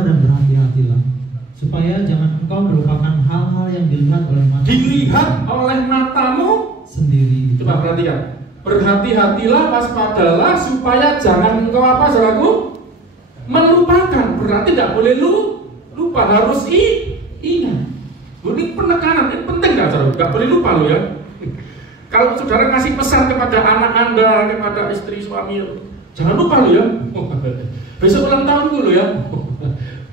dan berhati-hatilah, supaya jangan engkau melupakan hal-hal yang dilihat oleh matamu. Dilihat oleh matamu sendiri. Coba perhatikan. Berhati-hatilah, waspadalah, supaya jangan engkau apa, saudaraku? Melupakan. Berarti tidak boleh lupa, harus ingat. Ini penekanan, ini penting nggak, saudara? Nggak boleh lupa lo ya. Kalau saudara kasih pesan kepada anak Anda, kepada istri, suami, jangan lupa lo ya. Besok ulang tahun dulu ya.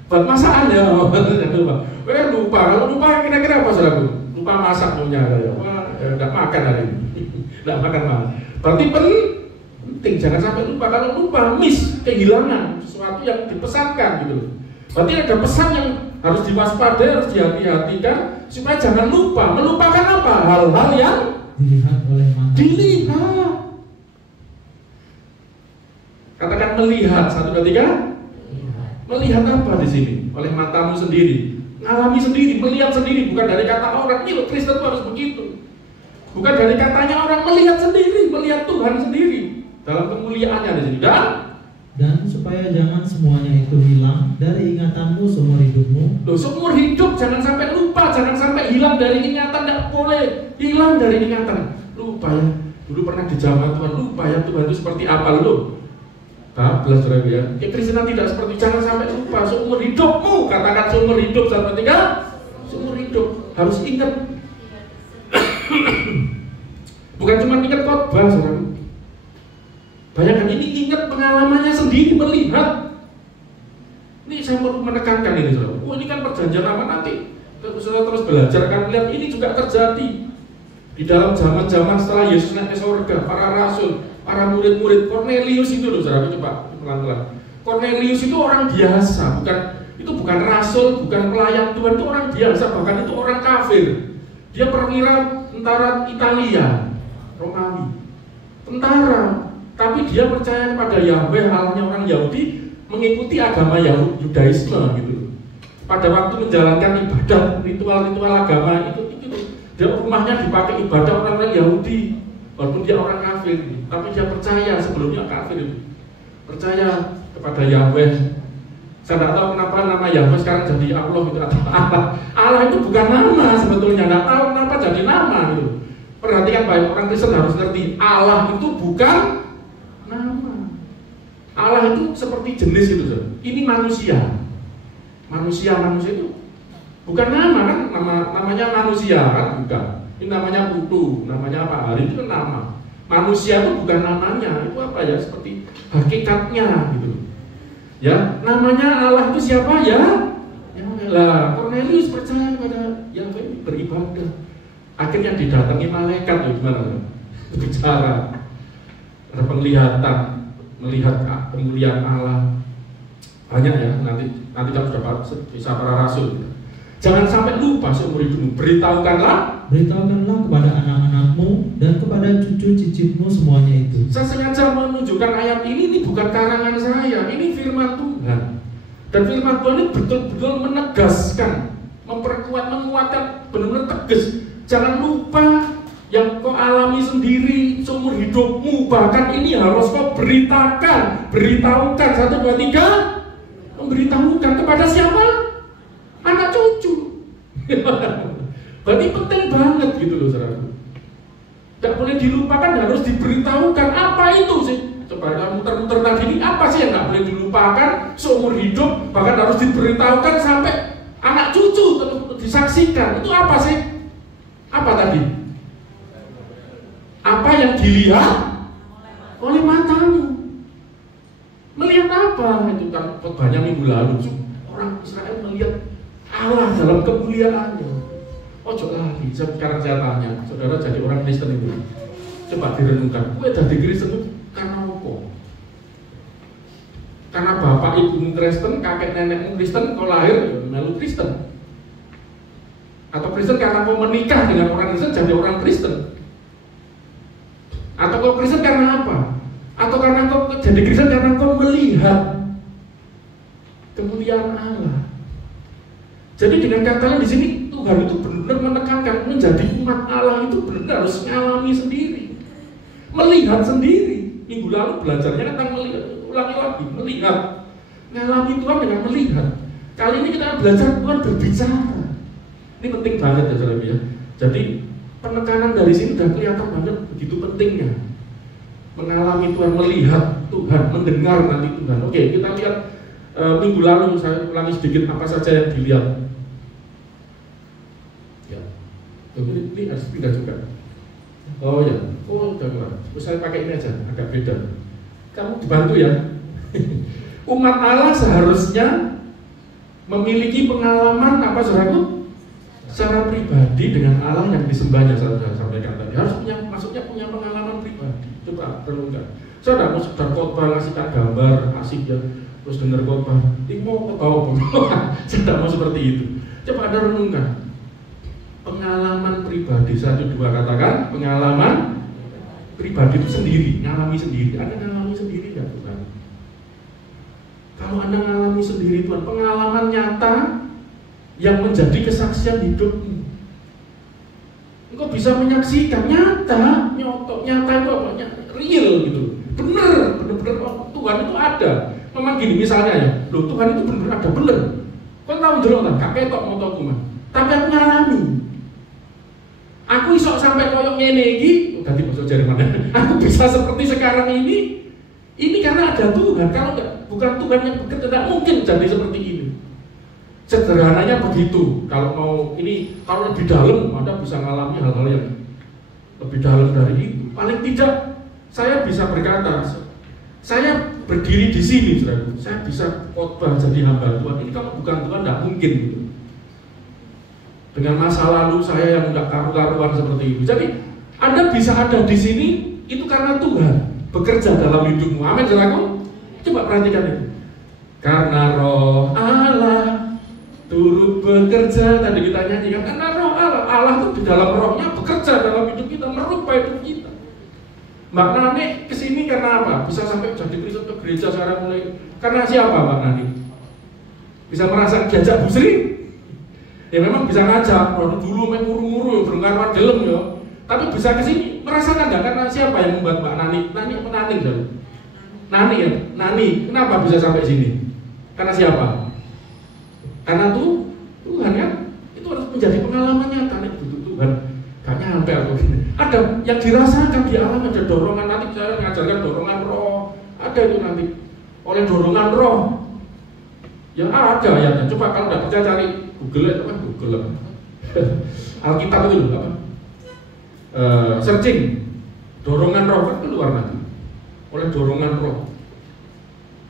Buat masakan ya. Jangan lupa. Lupa. Kalau lupa kira-kira apa, saudaraku? Lupa masak punya ya. Wah, nggak makan hari ini. Nggak makan malam. Berarti penting, jangan sampai lupa. Kalau lupa, kehilangan sesuatu yang dipesankan gitu. Berarti ada pesan yang harus diwaspadai, harus dihati-hatikan supaya jangan lupa. Melupakan apa? Hal-hal yang dilihat oleh mata. Dilihat. Katakan melihat. 1, 2, 3. Melihat apa di sini? Oleh matamu sendiri. Ngalami sendiri, melihat sendiri, bukan dari kata orang. Ini loh, Kristen itu harus begitu. Bukan dari katanya orang, melihat sendiri, melihat Tuhan sendiri dalam kemuliaannya di sini. Dan supaya jangan semuanya itu hilang dari ingatanmu seumur hidupmu. Loh, seumur hidup jangan sampai lupa, jangan sampai hilang dari ingatan, tidak boleh hilang dari ingatan. Lupa ya, dulu pernah di zaman Tuhan, lupa ya Tuhan itu seperti apa lo. Bablas saudara ya. Kekristenan tidak seperti, jangan sampai lupa seumur hidupmu. Katakan seumur hidup, 1, 2, 3. Seumur hidup harus ingat. Bukan cuma ingat khotbah, saudara. Bayangkan ini ingat pengalamannya sendiri, melihat. Ini saya mau menekankan ini, saudara. Ini kan perjanjian lama, nanti saudara terus belajar akan melihat ini juga terjadi di dalam zaman-zaman setelah Yesus naik ke surga. Para rasul, para murid-murid, Cornelius itu loh, saudara, coba pelan-pelan. Cornelius itu orang biasa, bukan rasul, bukan pelayan Tuhan, itu orang biasa, bahkan itu orang kafir. Dia perwira tentara Italia, Romawi, tentara. Tapi dia percaya kepada Yahweh, Allahnya orang Yahudi, mengikuti agama Yudaisme gitu. Pada waktu menjalankan ibadah, ritual-ritual agama itu dia rumahnya dipakai ibadah orang-orang Yahudi, walaupun dia orang kafir. Tapi dia percaya, sebelumnya kafir, percaya kepada Yahweh. Saya tidak tahu kenapa nama Yahweh sekarang jadi Allah gitu, atau Allah. Allah itu bukan nama sebetulnya, tidak tahu kenapa jadi nama gitu. Perhatikan baik, orang Kristen harus ngerti, Allah itu bukan nama. Allah itu seperti jenis itu, ini manusia. Manusia itu bukan nama kan, namanya manusia kan, bukan. Ini namanya putu, namanya apa hari itu kan nama. Manusia itu bukan namanya, itu apa ya, seperti hakikatnya gitu. Ya, namanya Allah itu siapa ya? Lah, Cornelius percaya kepada Yahweh, beribadah. Akhirnya didatangi malaikat, gimana? Bicara, ada penglihatan, melihat kemuliaan Allah. Banyak ya, nanti kamu dapat bisa para rasul. Jangan sampai lupa seumur hidupmu. Beritahukanlah kepada anak-anakmu dan kepada cucu cicitmu semuanya itu. Saya sengaja menunjukkan ayat ini bukan karangan saya, ini firman Tuhan. Dan firman Tuhan ini betul-betul menegaskan, memperkuat, menguatkan, benar-benar tegas. Jangan lupa yang kau alami sendiri seumur hidupmu, bahkan ini harus kau beritahukan. 1, 2, 3. Memberitahukan kepada siapa? Anak cucu. Berarti penting banget gitu loh, saudara. Tidak boleh dilupakan, harus diberitahukan. Apa itu sih? Coba kamu muter-muter tadi ini, apa sih yang tidak boleh dilupakan seumur hidup, bahkan harus diberitahukan sampai anak cucu disaksikan. Itu apa sih? Apa tadi? Apa yang dilihat oleh matamu? Melihat apa? Itu kan banyak minggu lalu orang Israel melihat Allah dalam kemuliaannya. Ojo lagi, sekarang saya tanya, saudara jadi orang Kristen itu, coba direnungkan, gue jadi Kristen itu karena apa? Karena bapak ibumu Kristen, kakek nenekmu Kristen, kau lahir melu Kristen. Atau Kristen karena kau menikah dengan orang Kristen jadi orang Kristen. Atau kau Kristen karena apa? Atau karena kau jadi Kristen karena kau melihat kemuliaan Allah. Jadi dengan katanya di sini Tuhan itu benar menekankan menjadi umat Allah itu benar harus mengalami sendiri, melihat sendiri. Minggu lalu belajarnya tentang melihat, ulangi lagi, melihat, mengalami Tuhan dengan melihat. Kali ini kita belajar Tuhan berbicara. Ini penting banget ya saudara ya. Jadi penekanan dari sini sudah kelihatan banget begitu pentingnya. Mengalami Tuhan, melihat Tuhan, mendengar nanti Tuhan. Oke, kita lihat minggu lalu saya ulangi sedikit apa saja yang dilihat. Ya, ini harus pindah juga. Oh ya, udah keluar. Terus saya pakai ini aja, agak beda. Kamu dibantu ya. Umat Allah seharusnya memiliki pengalaman apa saudaraku? Secara pribadi dengan Allah yang disembahnya, saya sampaikan tadi. Harus maksudnya punya pengalaman pribadi. Coba renungkan. Saya mau sedang khotbah ngasihkan gambar asik ya, terus dengar khotbah, ini mau ketawa. Saya tidak mau seperti itu. Coba Anda renungkan. Pengalaman pribadi, 1, 2 katakan pengalaman pribadi itu sendiri, ngalami sendiri. Anda ngalami sendiri ya Tuhan. Kalau Anda ngalami sendiri Tuhan, pengalaman nyata yang menjadi kesaksian hidupmu. Engkau bisa menyaksikan nyata, nyata itu apa? Real gitu. Bener oh, Tuhan itu ada. Memang gini misalnya ya, loh Tuhan itu bener ada bener. Kau tahu jeruk kan? Gak ketok mau tahu kuman. Tapi aku ngalami. Aku isok sampai koyok ngene iki, ganti bahasa Jerman. Aku bisa seperti sekarang ini karena ada Tuhan. Kalau bukan Tuhan yang bekerja, tidak mungkin jadi seperti ini. Sederhananya begitu. Kalau mau ini, kalau lebih dalam, Anda bisa mengalami hal-hal yang lebih dalam dari itu. Paling tidak, saya bisa berkata, saya berdiri di sini, saudara. Saya bisa khotbah jadi hamba Tuhan. Ini kalau bukan Tuhan, tidak mungkin. Gitu. Dengan masa lalu saya yang tidak karu-karuan seperti itu. Jadi, Anda bisa ada di sini, itu karena Tuhan bekerja dalam hidupmu. Amin, saudaraku. Coba perhatikan itu. Karena Roh Allah turut bekerja, tadi kita nyanyikan, karena Roh Allah itu di dalam rohnya bekerja dalam hidup kita, merubah hidup kita. Mbak Nani kesini karena apa? Bisa sampai jadi prinsip ke gereja sekarang mulai. Karena siapa Mbak Nani? Bisa merasa diajak Bu Sri? Ya memang bisa ngajak, dulu main nguru-nguru, berengkaran gelem ya. Tapi bisa kesini, merasakan enggak? Karena siapa yang membuat Mbak Nani? Nani apa Nani? Nani ya? Nani, kenapa bisa sampai sini? Karena siapa? Karena Tuhan kan, itu harus menjadi pengalaman nyata nih butuh Tuhan. Gak nyampe aku gini. Ada yang dirasakan di alam, ada dorongan nanti saya mengajarkan dorongan roh. Ada itu nanti oleh dorongan roh. Ya ada ya. Coba kalau nggak percaya cari Google apa? Google apa? Alkitab itu apa? Searching dorongan roh kan keluar nanti. Oleh dorongan roh,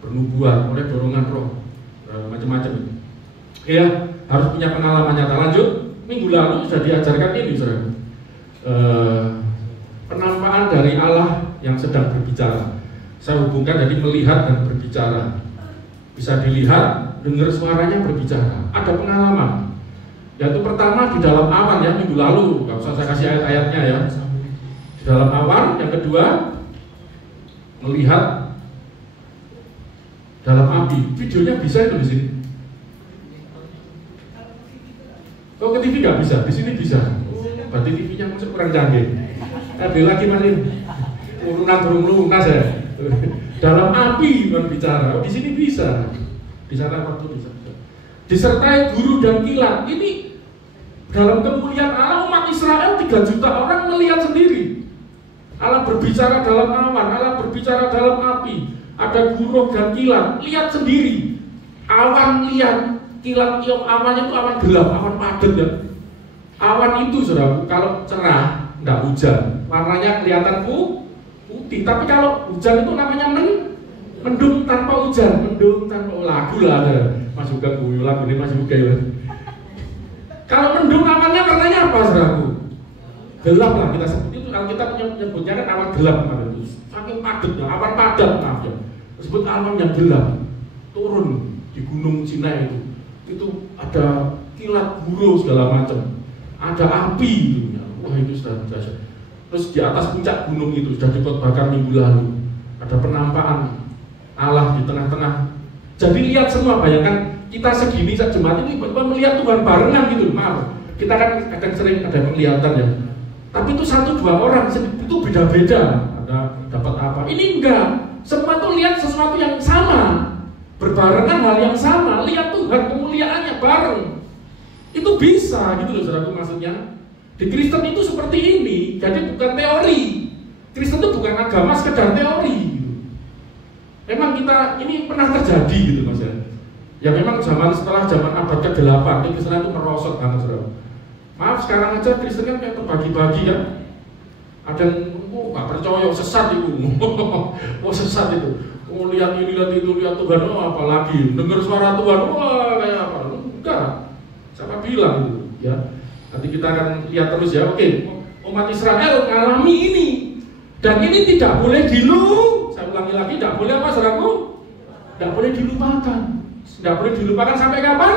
bernubuat oleh dorongan roh, macam-macam itu. Ya, harus punya pengalaman nyata. Lanjut, minggu lalu sudah diajarkan ini, saudara. Penampakan dari Allah yang sedang berbicara. Saya hubungkan dari melihat dan berbicara. Bisa dilihat, dengar suaranya berbicara. Ada pengalaman. Yaitu pertama di dalam awan ya, minggu lalu. Gak usah saya kasih ayat-ayatnya ya. Di dalam awan. Yang kedua, melihat dalam api. Videonya bisa itu di sini. Oh ke TV nggak bisa, di sini bisa. Berarti TV-nya masuk kurang canggih. Beli lagi mas ini. Urunan burung lunas ya. Dalam api berbicara. Oh, di sini bisa. Di sana waktu bisa. Disertai guru dan kilat. Ini dalam kemuliaan Allah umat Israel 3 juta orang melihat sendiri. Allah berbicara dalam awan, Allah berbicara dalam api. Ada guru dan kilat, lihat sendiri. Awan lihat. Kilat awannya itu awan gelap, awan padat ya. Awan itu saudara, kalau cerah, enggak hujan, warnanya kelihatan putih. Tapi kalau hujan itu namanya mendung tanpa hujan, mendung tanpa lagu lah ada. Mas Uga guyu lagu ini Mas Uga ya. Kalau mendung awannya warnanya apa saudaraku? Gelap lah kita sebut itu. Kalau kita menyebutnya kan awan gelap kemarin itu. Saking padatnya, awan padat maaf ya. Disebut awan yang gelap turun di Gunung Sinai itu ada kilat guru segala macam, ada api gitu. Wah itu sudah biasa. Terus di atas puncak gunung itu sudah dikhotbahkan minggu lalu. Ada penampakan Allah di tengah-tengah. Jadi lihat semua, bayangkan kita segini saat jemaat ini melihat Tuhan barengan gitu. Maaf, kita kan kadang sering ada penglihatan ya. Tapi itu 1-2 orang itu beda-beda. Ada dapat apa? Ini enggak. Semua tuh lihat sesuatu yang sama. Berbarengan hal yang sama, lihat Tuhan, kemuliaan bareng. Itu bisa gitu loh saudaraku, maksudnya. Di Kristen itu seperti ini, jadi bukan teori. Kristen itu bukan agama sekedar teori gitu. Memang kita ini pernah terjadi gitu Mas ya. Ya memang setelah zaman abad ke-8 Kristen itu merosot banget saudara. Maaf sekarang aja Kristen kan kayak terbagi-bagi ya. Ada yang gak percaya, sesat itu. Sesat itu. Lihat ini, lihat itu, lihat Tuhan, apalagi dengar suara Tuhan, kayak apa? Enggak. Siapa bilang gitu ya. Nanti kita akan lihat terus ya. Oke, umat Israel mengalami ini. Dan ini tidak boleh saya ulangi lagi, tidak boleh apa saudaraku? Tidak boleh dilupakan. Tidak boleh dilupakan sampai kapan?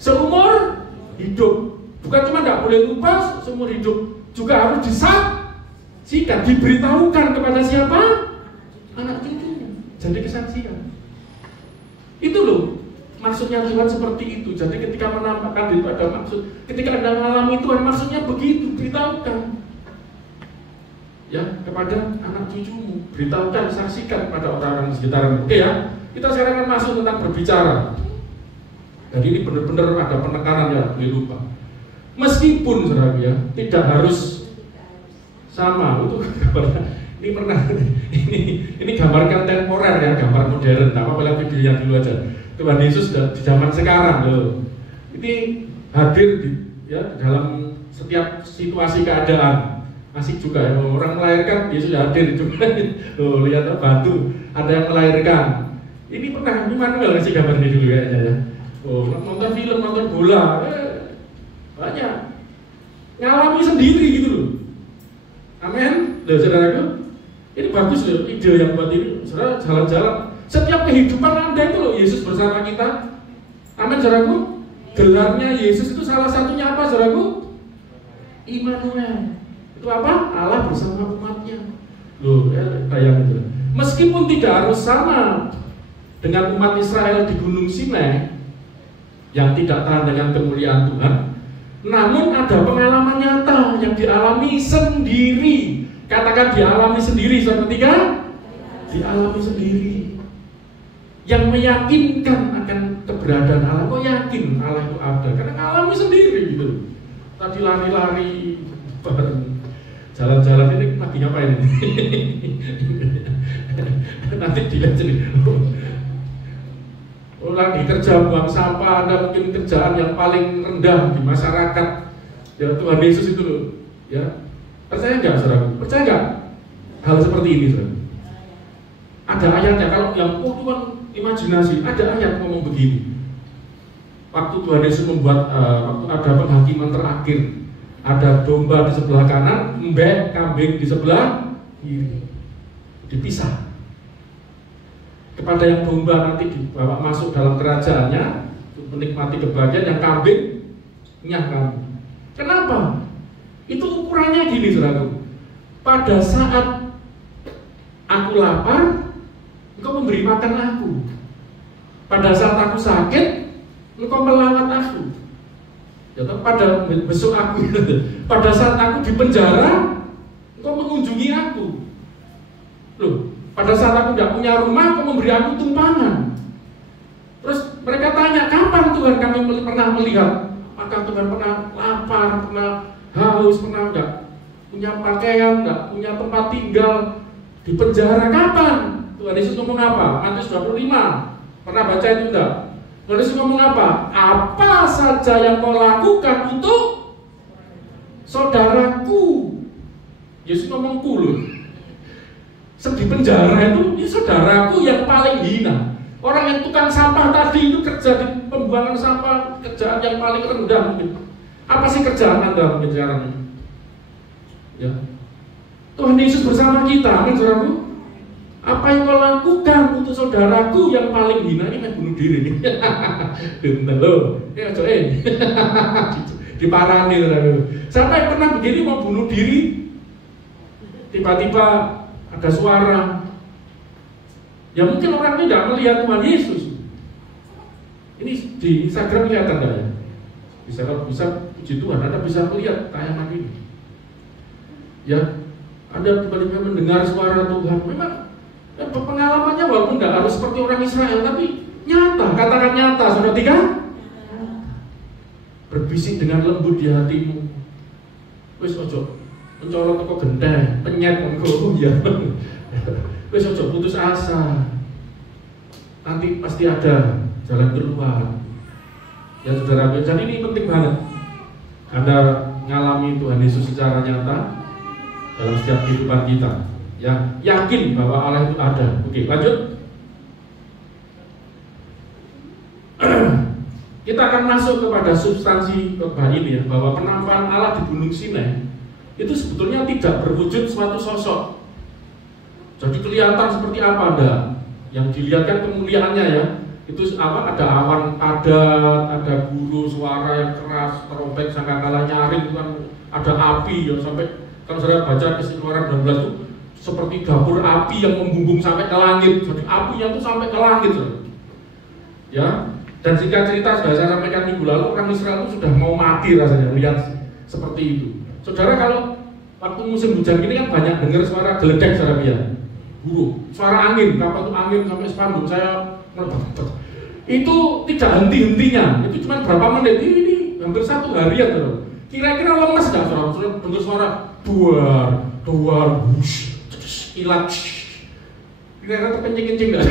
Seumur hidup. Bukan cuma tidak boleh lupa, seumur hidup juga harus disaksikan, diberitahukan kepada siapa? Anak cucunya. Jadi kesaksian. Itu loh maksudnya Tuhan seperti itu. Jadi ketika menampakkan itu ada maksud. Ketika Anda mengalami Tuhan, maksudnya begitu, beritahukan ya kepada anak cucumu, beritahukan, saksikan kepada orang-orang di sekitarmu. Oke ya, kita sekarang akan masuk tentang berbicara. Jadi ini benar-benar ada penekanan ya, boleh lupa. Meskipun saudara ya, tidak harus sama. Itu gambarnya. Ini pernah ini gambar kontemporer ya, gambar modern. Tak apa video yang dulu aja. Tuhan Yesus di zaman sekarang loh. Ini hadir di dalam setiap situasi keadaan. Asik juga ya, orang melahirkan Yesus hadir juga. Loh, lihat batu, ada yang melahirkan. Ini pernah Manuel ngasih gambar ini dulu kayaknya ya. Oh, nonton film, nonton bola, banyak. Ngalami sendiri gitu loh. Amin. Loh saudaraku, ini bagus loh ide yang buat ini. Saudara jalan-jalan. Setiap kehidupan Anda itu loh Yesus bersama kita. Amin saudaraku. Gelarnya Yesus itu salah satunya apa saudaraku? Immanuel. Itu apa? Allah bersama umatnya. Loh, bayang itu. Meskipun tidak harus sama dengan umat Israel di Gunung Sinai yang tidak tahan dengan kemuliaan Tuhan, namun ada pengalaman nyata yang dialami sendiri. Katakan dialami sendiri, saudara ketiga. Dialami sendiri. Yang meyakinkan akan keberadaan Allah. Kok yakin Allah itu ada? Karena alami sendiri gitu. Tadi lari-lari bareng. Jalan-jalan ini lagi ngapain ini? Nanti dilihat sendiri. Lagi kerja buang sampah, ada mungkin kerjaan yang paling rendah di masyarakat. Ya Tuhan Yesus itu loh. Ya, percaya nggak saudara? Percaya nggak hal seperti ini saudara? Ada ayatnya kalau yang Tuhan imajinasi, ada ayat ngomong begini. Waktu Tuhan Yesus membuat waktu ada penghakiman terakhir. Ada domba di sebelah kanan, kambing di sebelah kiri, dipisah. Kepada yang domba nanti dibawa masuk dalam kerajaannya untuk menikmati kebahagiaan, yang kambing nyah kamu. Kenapa? Itu ukurannya gini saudaraku. Pada saat aku lapar, engkau memberi makan aku. Pada saat aku sakit, engkau melawat aku. Ya, pada besok aku, pada saat aku di penjara, engkau mengunjungi aku. Loh, pada saat aku tidak punya rumah, engkau memberi aku tumpangan. Terus mereka tanya, kapan Tuhan kami pernah melihat? Apakah Tuhan pernah lapar, pernah haus, pernah enggak punya pakaian, enggak punya tempat tinggal di penjara? Kapan? Tuhan Yesus ngomong apa? Matius 25. Pernah baca itu enggak? Tuhan Yesus ngomong apa? Apa saja yang kau lakukan untuk saudaraku. Yesus ngomong loh. Di penjara itu, ini saudaraku yang paling hina. Orang yang tukang sampah tadi itu kerja di pembuangan sampah, kerjaan yang paling rendah mungkin. Apa sih kerjaan Anda mungkin sekarang ini? Ya. Tuhan Yesus bersama kita, amin saudaraku. Apa yang kau lakukan untuk saudaraku yang paling hina? Ini kan bunuh diri. Bentar loh, diparani saudaraku. Siapa yang pernah begini mau bunuh diri? Tiba-tiba ada suara. Ya mungkin orang ini tidak melihat Tuhan Yesus. Ini di Instagram kelihatan nggak ya? Bisa puji Tuhan, Anda bisa melihat tayangan ini. Ya, Anda tiba-tiba mendengar suara Tuhan. Memang pengalamannya walaupun tidak harus seperti orang Israel, tapi nyata, katakan nyata, sudah tiga. berbisik dengan lembut di hatimu. Wis ojo mencolot teko genteng, penyet engko ya. Wis ojo putus asa. Nanti pasti ada jalan keluar. Ya saudara, jadi ini penting banget. Anda mengalami Tuhan Yesus secara nyata dalam setiap kehidupan kita. Ya, yakin bahwa Allah itu ada. Oke, lanjut. Kita akan masuk kepada substansi khotbah ini ya, bahwa penampakan Allah di Gunung Sinai itu sebetulnya tidak berwujud suatu sosok. Jadi kelihatan seperti apa Anda? Yang dilihatkan kemuliaannya ya. Itu apa? Ada awan padat, ada guru suara yang keras, terompet sangkakala nyaring, itu kan ada api ya, sampai kalau saya baca Keluaran 12 itu seperti dapur api yang membumbung sampai ke langit. Jadi apinya itu sampai ke langit. Ya. Dan singkat cerita sudah saya sampaikan minggu lalu, orang Israel itu sudah mau mati rasanya lihat seperti itu. Saudara, kalau waktu musim hujan ini kan banyak dengar suara geledek saudara ya. Buruk, suara angin, kapal itu angin sampai spanduk saya melebat. Itu tidak henti-hentinya. Itu cuma berapa menit. Ini hampir 1 harian saudara. Kira-kira lemes nggak saudara? Dengar suara duar, hush, kilat. Kira-kira terkencing-kencing nggak?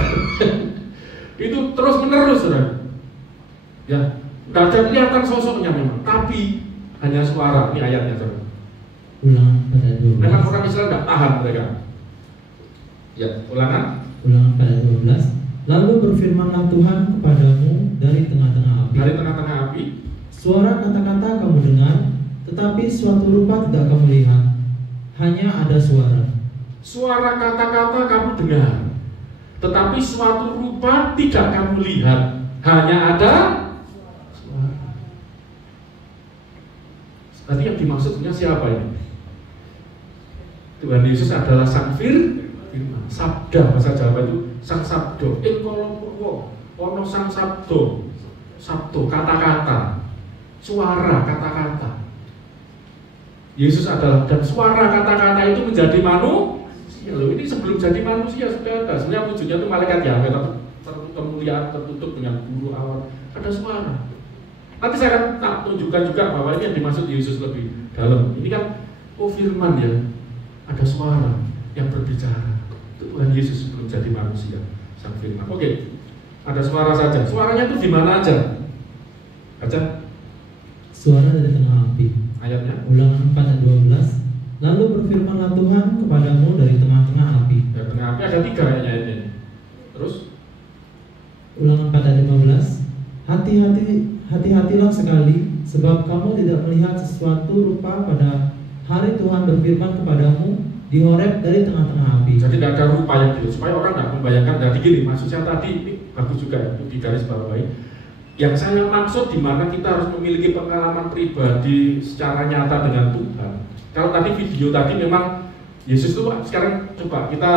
Itu terus menerus saudara. Ya, nggak ada kelihatan sosoknya memang, tapi hanya suara. Ini ayatnya saudara. Ulangan pada 12. Memang orang Israel nggak tahan mereka. Ya, Ulangan pada 12. Lalu berfirmanlah Tuhan kepadamu dari tengah-tengah api. Dari tengah-tengah api. Suara kata-kata kamu dengar, tetapi suatu rupa tidak kamu lihat. Hanya ada suara. Suara kata-kata kamu dengar, tetapi suatu rupa tidak kamu lihat. Hanya ada suara. Tadi yang dimaksudnya siapa ini? Tuhan Yesus adalah Sang Firman. Sabda bahasa Jawa itu Sang Sabdo. Kalau purwo ono Sang Sabdo. Sabdo kata-kata, suara kata-kata. Yesus adalah, dan suara kata-kata itu menjadi manusia. Loh, ini sebelum jadi manusia sudah ada. Sebenarnya wujudnya itu malaikat Yahweh, tapi kemuliaan tertutup dengan bulu awan. Ada suara. Nanti saya akan tunjukkan juga bahwa ini yang dimaksud Yesus lebih dalam. Ini kan firman ya. Ada suara yang berbicara. Tuhan Yesus belum jadi manusia, Sang Firman. Oke, ada suara saja. Suaranya itu di mana aja? Baca. Suara dari tengah api. Ayatnya. Ulangan 4:12. Lalu berfirmanlah Tuhan kepadamu dari tengah-tengah api. Dari tengah api ada 3 kayaknya ini. Terus. Ulangan 4:15. Hati-hatilah sekali, sebab kamu tidak melihat sesuatu rupa pada hari Tuhan berfirman kepadamu di Horeb dari tengah-tengah api. Jadi tidak ada rupa yang gitu, supaya orang tidak membayangkan. Jadi gini, maksudnya tadi ini bagus juga itu di garis bawahi. Yang saya maksud di mana kita harus memiliki pengalaman pribadi secara nyata dengan Tuhan. Kalau tadi video tadi memang Yesus itu sekarang coba kita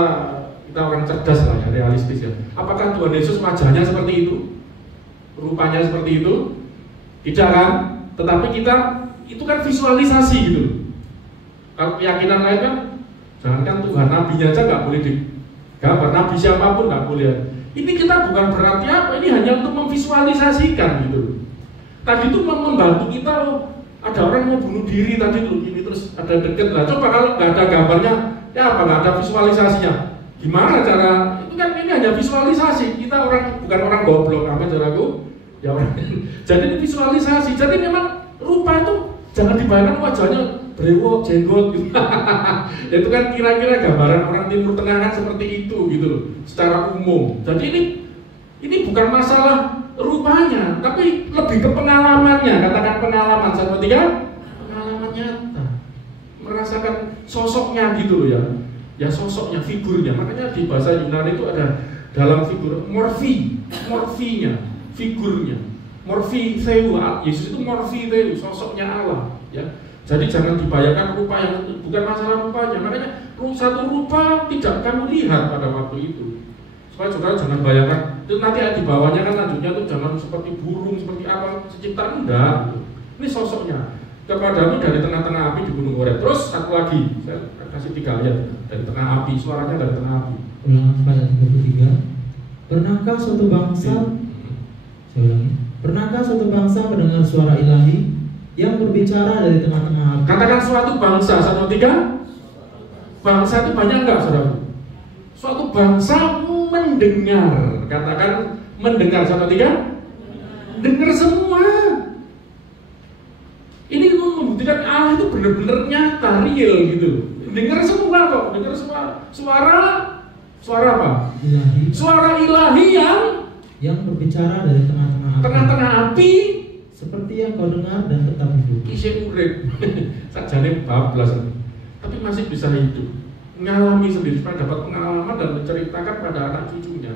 orang cerdas lah ya, realistis ya. Apakah Tuhan Yesus wajahnya seperti itu? Rupanya seperti itu? Tidak kan? Tetapi kita itu kan visualisasi gitu. Kalau keyakinan lain kan, jangankan Tuhan, nabinya aja nggak boleh digambar, nabi siapapun nggak boleh. Ini kita bukan berarti apa, ini hanya untuk memvisualisasikan gitu. Tadi itu membantu kita, ada orang mau bunuh diri tadi tuh, ini terus ada deket lah. Coba kalau nggak ada gambarnya, ya apa nggak ada visualisasinya? Gimana cara? Itu kan ini hanya visualisasi. Kita bukan orang goblok, apa caraku? Ya orang. Jadi ini visualisasi. Jadi memang rupa itu jangan dibayangkan wajahnya brewok, jenggot gitu. Itu kan kira-kira gambaran orang Timur Tengah kan seperti itu gitu loh, secara umum. Jadi ini bukan masalah rupanya, tapi lebih ke pengalamannya. Katakan pengalaman, 1, 2, 3. Pengalaman nyata, merasakan sosoknya gitu loh ya. Ya sosoknya, figurnya. Makanya di bahasa Yunani itu ada dalam figur morfinya, figurnya. Morfi Theou, Yesus itu morfi Theou, sosoknya Allah ya. Jadi jangan dibayangkan rupa yang bukan masalah rupanya. Makanya satu rupa tidak kamu lihat pada waktu itu. Supaya saudara jangan bayangkan itu nanti di bawahnya kan lanjutnya itu jangan seperti burung, seperti apa seciptaan, enggak gitu. Ini sosoknya kepadamu dari tengah-tengah api di Gunung Horeb. Terus satu lagi, saya kasih 3 ayat dari tengah api, suaranya dari tengah api. Ulangan pada 33. Pernahkah suatu bangsa, saya ulangi, pernahkah suatu bangsa mendengar suara ilahi yang berbicara dari tengah-tengah api. Katakan suatu bangsa, 1, 3. Bangsa itu banyak enggak, saudara? Suatu bangsa mendengar. Katakan mendengar, 1, 3. Dengar semua. Ini membuktikan Allah itu benar-benar nyata, real gitu. Dengar semua kok, dengar semua. Suara apa? Ilahi. Suara ilahi yang berbicara dari tengah-tengah api. Tengah-tengah api. Seperti yang kau dengar dan tetap hidup. Isih urip. Sakjane bablas. Tapi masih bisa hidup. Mengalami sendiri supaya dapat pengalaman dan menceritakan pada anak cucunya.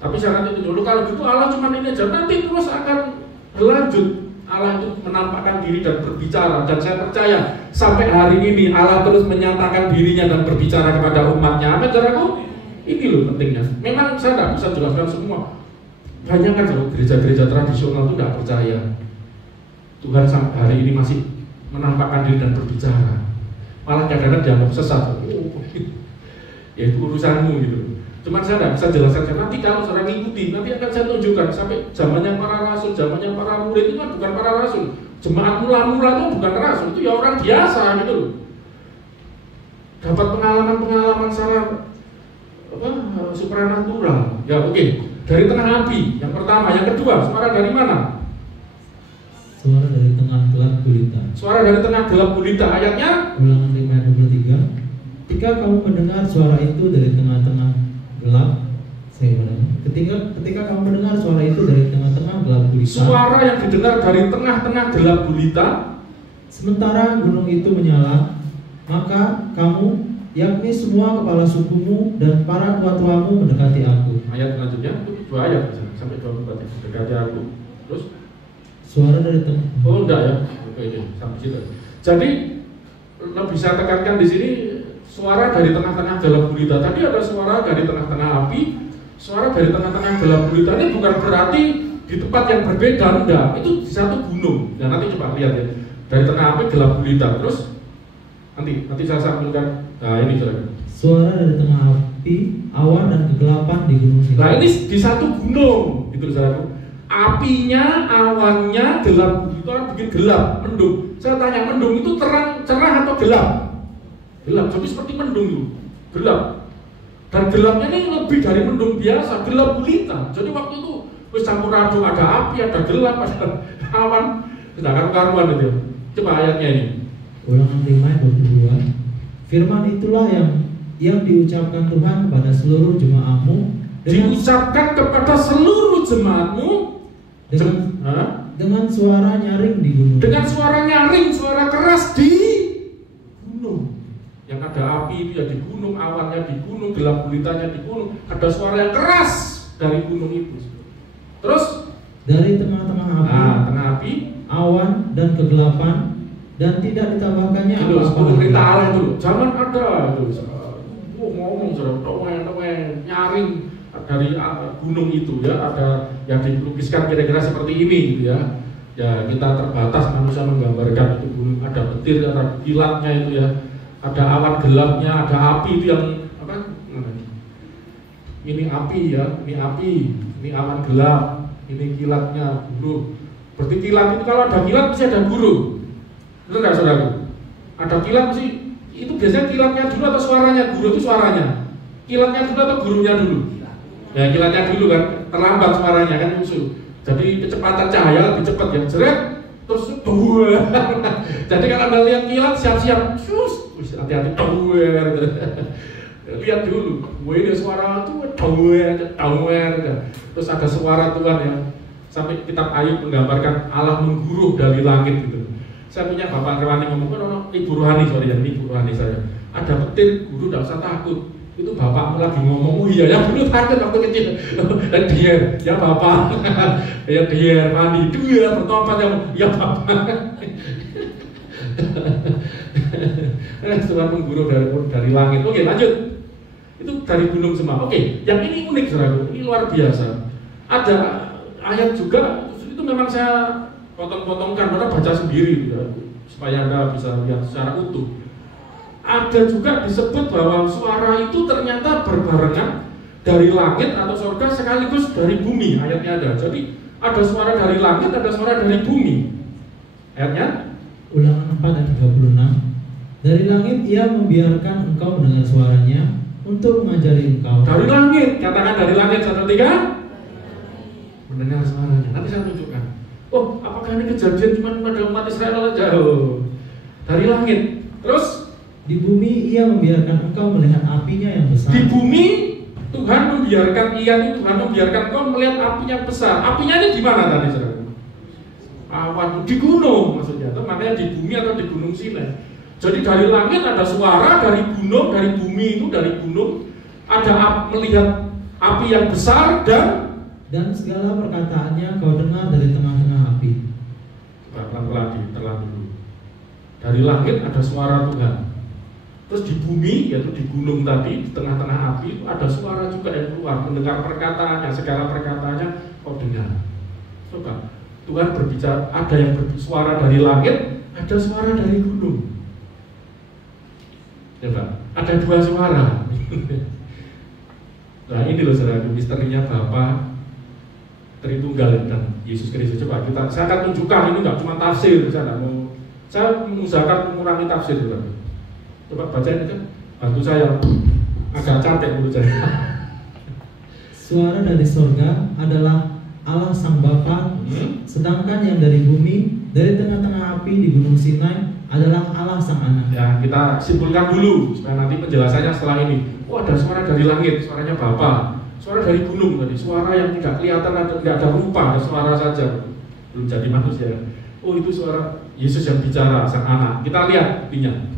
Tapi syarat itu dulu, kalau gitu Allah cuma ini aja, nanti terus akan berlanjut. Allah itu menampakkan diri dan berbicara, dan saya percaya sampai hari ini Allah terus menyatakan dirinya dan berbicara kepada umatnya. Apa caraku? Ini loh pentingnya. Memang saya tidak bisa jelaskan semua. Banyak kan gereja-gereja tradisional itu tidak percaya Tuhan sampai hari ini masih menampakkan diri dan berbicara. Malah kadang-kadang dianggap sesat. Ya itu urusanmu gitu. Cuma saya tidak bisa jelaskan, nanti kalau saya ngikuti, nanti akan saya tunjukkan sampai zamannya para rasul, zamannya para murid itu kan bukan para rasul. Jemaat mula-mula itu bukan rasul, itu ya orang biasa gitu loh. Dapat pengalaman-pengalaman secara supranatural. Ya oke. Dari tengah api, yang pertama, yang kedua, suara dari mana? Suara dari tengah gelap gulita. Suara dari tengah gelap gulita, ayatnya Ulangan 5 ayat 23. Ketika kamu mendengar suara itu dari tengah-tengah gelap, ketika kamu mendengar suara itu dari tengah-tengah gelap gulita. Suara yang didengar dari tengah-tengah gelap gulita. Sementara gunung itu menyala, maka kamu, yakni semua kepala sukumu dan para tua-tuamu mendekati aku. Ayat selanjutnya, 2 ayat sampai 24 mendekati aku. Terus suara dari tengah. Oh enggak ya, oke sampai situ. Jadi lebih saya tekankan di sini suara dari tengah-tengah gelap gulita. Tadi ada suara dari tengah-tengah api, suara dari tengah-tengah gelap gulita ini bukan berarti di tempat yang berbeda, enggak. Itu di satu gunung. Nah nanti coba lihat ya, dari tengah api gelap gulita. Terus nanti saya sampaikan. Nah ini suara dari tengah api, awan dan kegelapan di gunung Sinai. Nah ini di satu gunung, gitu saudaraku. Apinya, awannya, gelap itu kan bikin gelap, mendung. Saya tanya, mendung itu terang, cerah atau gelap? Gelap, jadi seperti mendung itu, gelap. Dan gelapnya ini lebih dari mendung biasa, gelap gulita. Jadi waktu itu wis campur aduk, ada api, ada gelap, ada awan, sedangkan karuan itu. Coba ayatnya ini. Ulangan 5 ayat 22. Firman itulah yang diucapkan Tuhan kepada seluruh jemaatmu. Diucapkan kepada seluruh jemaatmu dengan suara nyaring di gunung. Dengan suara nyaring, suara keras di gunung. Yang ada api itu ya di gunung, awannya di gunung, gelap gulitanya di gunung. Ada suara yang keras dari gunung itu. Terus dari tengah-tengah api, tengah api, awan dan kegelapan, dan tidak ditambahkannya apa-apa. Pemerintah Allah itu, zaman ada itu. Ngomong nyaring dari gunung itu ya, ada yang dilukiskan kira-kira seperti ini gitu ya. Ya kita terbatas manusia menggambarkan itu gunung, ada petir, ada kilatnya itu ya, ada awan gelapnya, ada api itu yang apa? Ini api ya, ini awan gelap, ini kilatnya guru. Berarti kilat itu kalau ada kilat mesti ada guru. Betul nggak saudaraku? Ada kilat mesti itu biasanya kilatnya dulu atau suaranya? Guru itu suaranya. Kilatnya dulu atau gurunya dulu? Ya kilatnya dulu kan, terlambat suaranya kan musuh. Jadi kecepatan cahaya lebih cepat ya, jeret terus duer. Jadi kalau Anda lihat kilat siap-siap, hati-hati duer. Lihat dulu, ini suara tuh duer. Terus ada suara Tuhan yang sampai kitab Ayub menggambarkan Allah mengguruh dari langit gitu. Saya punya bapak rohani ngomong, ibu rohani saya. Ada petir, guru tidak usah takut. Itu bapakmu lagi ngomong, oh iya ya dulu takut waktu kecil. Dan dia, ya bapak, ya dia mandi, dia bertobat ya bapak. Tuhan mengguru dari langit. Oke lanjut. Itu dari gunung semua. Oke, yang ini unik saudara, ini luar biasa. Ada ayat juga, itu memang saya potong-potongkan, karena baca sendiri ya, supaya Anda bisa lihat secara utuh. Ada juga disebut bahwa suara itu ternyata berbarengan dari langit atau surga sekaligus dari bumi, ayatnya ada. Jadi ada suara dari langit, ada suara dari bumi. Ayatnya Ulangan 4 ayat 36. Dari langit ia membiarkan engkau mendengar suaranya untuk mengajari engkau. dari langit, katakan dari langit 1, 3. Mendengar suaranya. Nanti saya tunjukkan. Oh, apakah ini kejadian cuma pada umat Israel aja? Oh, dari langit. Terus Di bumi ia membiarkan engkau melihat apinya yang besar. di bumi Tuhan membiarkan kau melihat apinya besar. Apinya ini di mana tadi, saudara? Awan di gunung maksudnya. Itu makanya di bumi atau di gunung Sinai. Jadi dari langit ada suara, dari gunung, dari bumi itu dari gunung ada melihat api yang besar dan segala perkataannya kau dengar dari tengah-tengah api. Pelan-pelan ditelan dulu. Dari langit ada suara Tuhan. Terus di bumi, yaitu di gunung tadi, di tengah-tengah api itu ada suara juga yang keluar, mendengar perkataannya, segala perkataannya kau dengar. Coba, Tuhan berbicara, ada yang bersuara dari langit, ada suara dari gunung. Coba, ada dua suara. Nah ini loh saudara, misterinya Bapa Tritunggal dan Yesus Kristus. Coba saya akan tunjukkan, ini nggak cuma tafsir, saya mengusahakan mengurangi tafsir. Coba bacain itu, bantu saya, agak cantik menurut saya. Suara dari sorga adalah Allah Sang Bapa, sedangkan yang dari bumi, dari tengah-tengah api di Gunung Sinai adalah Allah Sang Anak. Ya, kita simpulkan dulu supaya nanti penjelasannya setelah ini. Oh, ada suara dari langit, suaranya Bapa. Suara dari gunung tadi, suara yang tidak kelihatan, tidak ada rupa, ada suara saja, belum jadi manusia. Oh, itu suara Yesus yang bicara, Sang Anak. Kita lihat buktinya.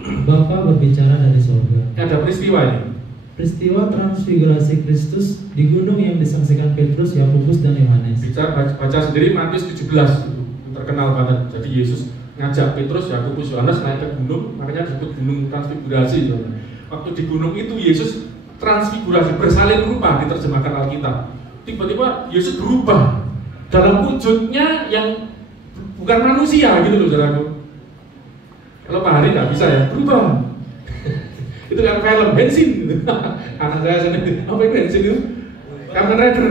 Bapa berbicara dari sorga. Ada peristiwa ini. Peristiwa transfigurasi Kristus di gunung yang disaksikan Petrus, Yakobus dan Yohanes. Baca sendiri Matius 17 itu terkenal banget. Jadi Yesus ngajak Petrus, Yakobus, Yohanes naik ke gunung, makanya disebut gunung transfigurasi. Waktu di gunung itu Yesus transfigurasi, bersalin rupa diterjemahkan Alkitab. Tiba-tiba Yesus berubah dalam wujudnya yang bukan manusia gitu loh, saudaraku. Kalau Pak Hari nggak bisa ya, berubah. Itu kan film bensin gitu. Anak saya sendiri, apa yang bensin itu? Kamen Rider,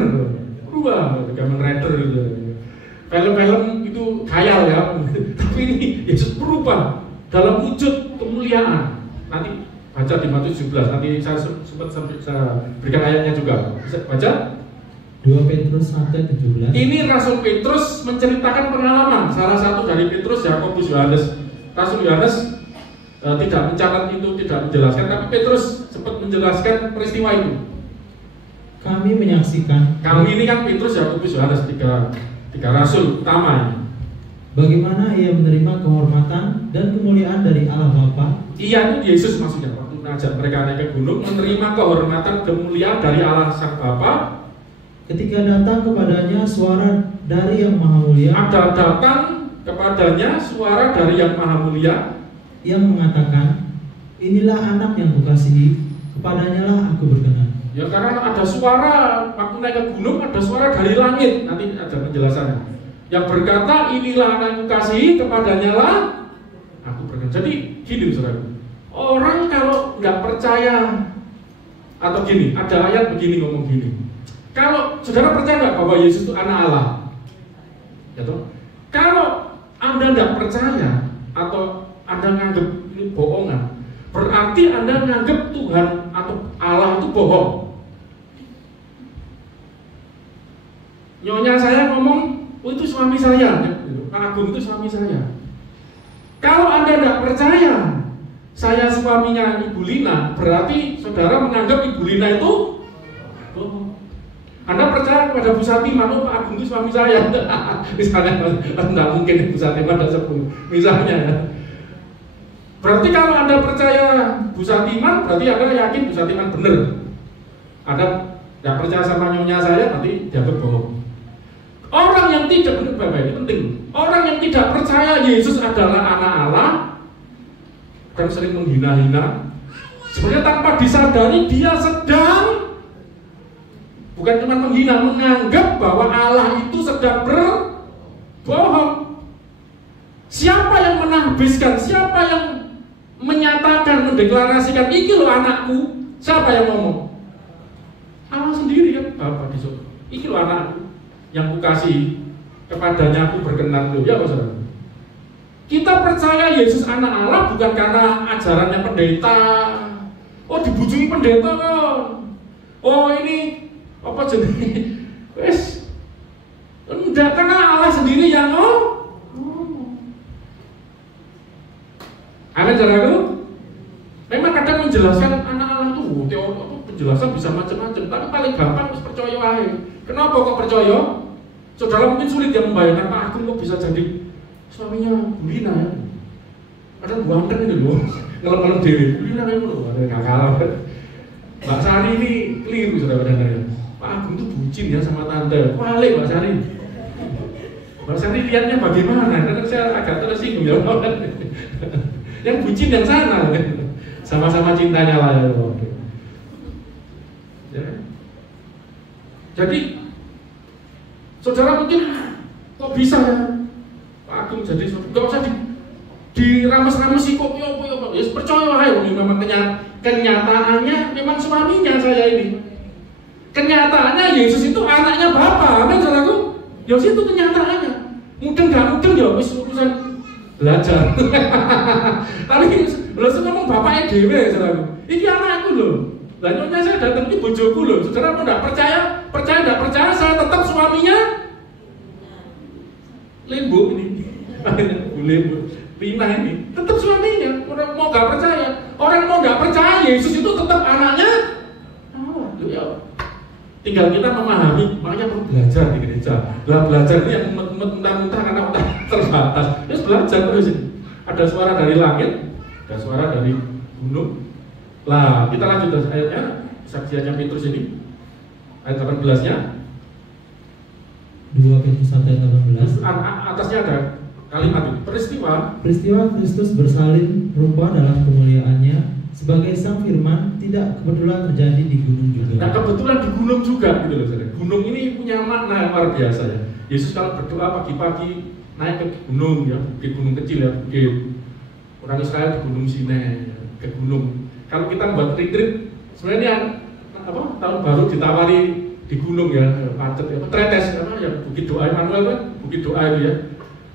berubah, Kamen Rider gitu. Film-film itu khayal ya, tapi ini Yesus berubah dalam wujud kemuliaan. Nanti baca di Matius 17, nanti saya sempat saya berikan ayatnya juga. Bisa baca? 2 Petrus 1:17. Ini Rasul Petrus menceritakan pengalaman. Salah satu dari Petrus, Yakobus, Yohanes. Rasul Yohanes tidak mencatat itu, tidak menjelaskan, tapi Petrus sempat menjelaskan peristiwa itu. Kami menyaksikan. Kami ini kan Petrus, Yakobus, Yohanes, tiga rasul utama ini. Bagaimana ia menerima kehormatan dan kemuliaan dari Allah Bapa? Iya, itu Yesus maksudnya. Waktu ngajak mereka naik ke gunung, menerima kehormatan kemuliaan dari Allah Sang Bapa. Ketika datang kepadanya suara dari Yang Maha Mulia. Ada datang kepadanya suara dari Yang Maha Mulia yang mengatakan, inilah anak yang kukasihi, kepadanya lah aku berkenan. Ya karena ada suara waktu naik ke gunung, ada suara dari langit. Nanti ada penjelasannya. Yang berkata, inilah anak yang kukasihi, kepadanya lah aku berkenan. Jadi gini saudara, orang kalau nggak percaya atau gini, ada ayat begini ngomong gini. Kalau saudara percaya nggak bahwa Yesus itu anak Allah? Ya toh? Kalau Anda nggak percaya atau Anda nganggap ini bohongan, berarti Anda nganggap Tuhan atau Allah itu bohong. Nyonya saya ngomong, oh itu suami saya, Pak Agung itu suami saya. Kalau Anda nggak percaya saya suaminya Ibu Lina, berarti saudara menganggap Ibu Lina itu bohong. Anda percaya kepada Bu Satimah, oh Pak Agung itu suami saya. Misalnya, tidak mungkin Bu Satimah tidak sebut. Misalnya, berarti kalau Anda percaya Bu Satimah, berarti Anda yakin Bu Satimah benar. Anda tidak percaya sama nyonya saya, berarti dianggap bohong. Orang yang tidak benar, Bapak, ini penting. Orang yang tidak percaya Yesus adalah anak Allah dan sering menghina-hina, sebenarnya tanpa disadari dia sedang bukan cuma menghina, menganggap bahwa Allah itu sedang berbohong. Siapa yang menahbiskan, siapa yang menyatakan, mendeklarasikan, iki lo anakku, siapa yang ngomong? Allah sendiri kan, Bapak di surga. Iki lo anakku yang kukasihi. kepadanya aku berkenan tuh, ya saudara. Kita percaya Yesus anak Allah bukan karena ajarannya pendeta. Oh dibujui pendeta kan. Oh ini apa jenis? Wes, enggak, karena Allah sendiri yang Amin saudaraku. Memang kadang menjelaskan anak Allah tuh teori penjelasan bisa macam-macam, tapi paling gampang harus percaya aja. Kenapa kok percaya? Saudara mungkin sulit ya membayangkan Pak Agung kok bisa jadi suaminya Bulina ya. Padahal buanten ini loh, ngelem-ngelem dewi. Bulina kan loh, ada nggak kalah. Mbak Sari ini keliru saudara-saudara. Pak Agung tuh bucin ya sama tante. Balik Mbak Sari. Mbak Sari lihatnya bagaimana? Karena saya agak tersinggung ya. Yang bucin yang sana, sama-sama cintanya lah ya. Jadi saudara mungkin kok bisa ya Pak Agung jadi nggak usah dirames-rames kok ya percaya aja memang kenyataannya memang suaminya saya ini. Kenyataannya Yesus itu anaknya Bapa, amin saudaraku. Yesus itu kenyataannya. Mudeng nggak mudeng ya wis urusan belajar. Tapi langsung ngomong bapaknya dewe saudaraku. Ini anakku loh. Lah nyonya saya datang ke bojoku loh. Saudara mau enggak percaya enggak percaya saya tetap suaminya. Lembu ini. Lembu. Pina ini tetap suaminya. Orang mau enggak percaya. Orang mau enggak percaya Yesus itu tetap anaknya. Ya. Tinggal kita memahami, makanya perlu belajar di gereja. Belajar ini yang mentah-mentah karena otak terbatas. Terus belajar terus ini. Ada suara dari langit, ada suara dari gunung. Lah, kita lanjut ayatnya, saksiannya Petrus ini. Ayat 18-nya. 2 Petrus 1 ayat 18. Atasnya ada kalimat itu. Peristiwa Kristus bersalin rupa dalam kemuliaannya sebagai sang firman tidak kebetulan terjadi di gunung juga. Nah, kebetulan di gunung juga gitu loh saudara. Gunung ini punya makna yang luar biasa ya. Yesus kalau berdoa pagi-pagi naik ke gunung ya, ke gunung kecil ya, ke orang Israel di Gunung Sinai ya, ke gunung. Kalau kita buat retreat sebenarnya apa tahun baru ditawari di gunung ya, pacet ya, tretes apa ya, Bukit Doa Immanuel kan, Bukit Doa itu ya.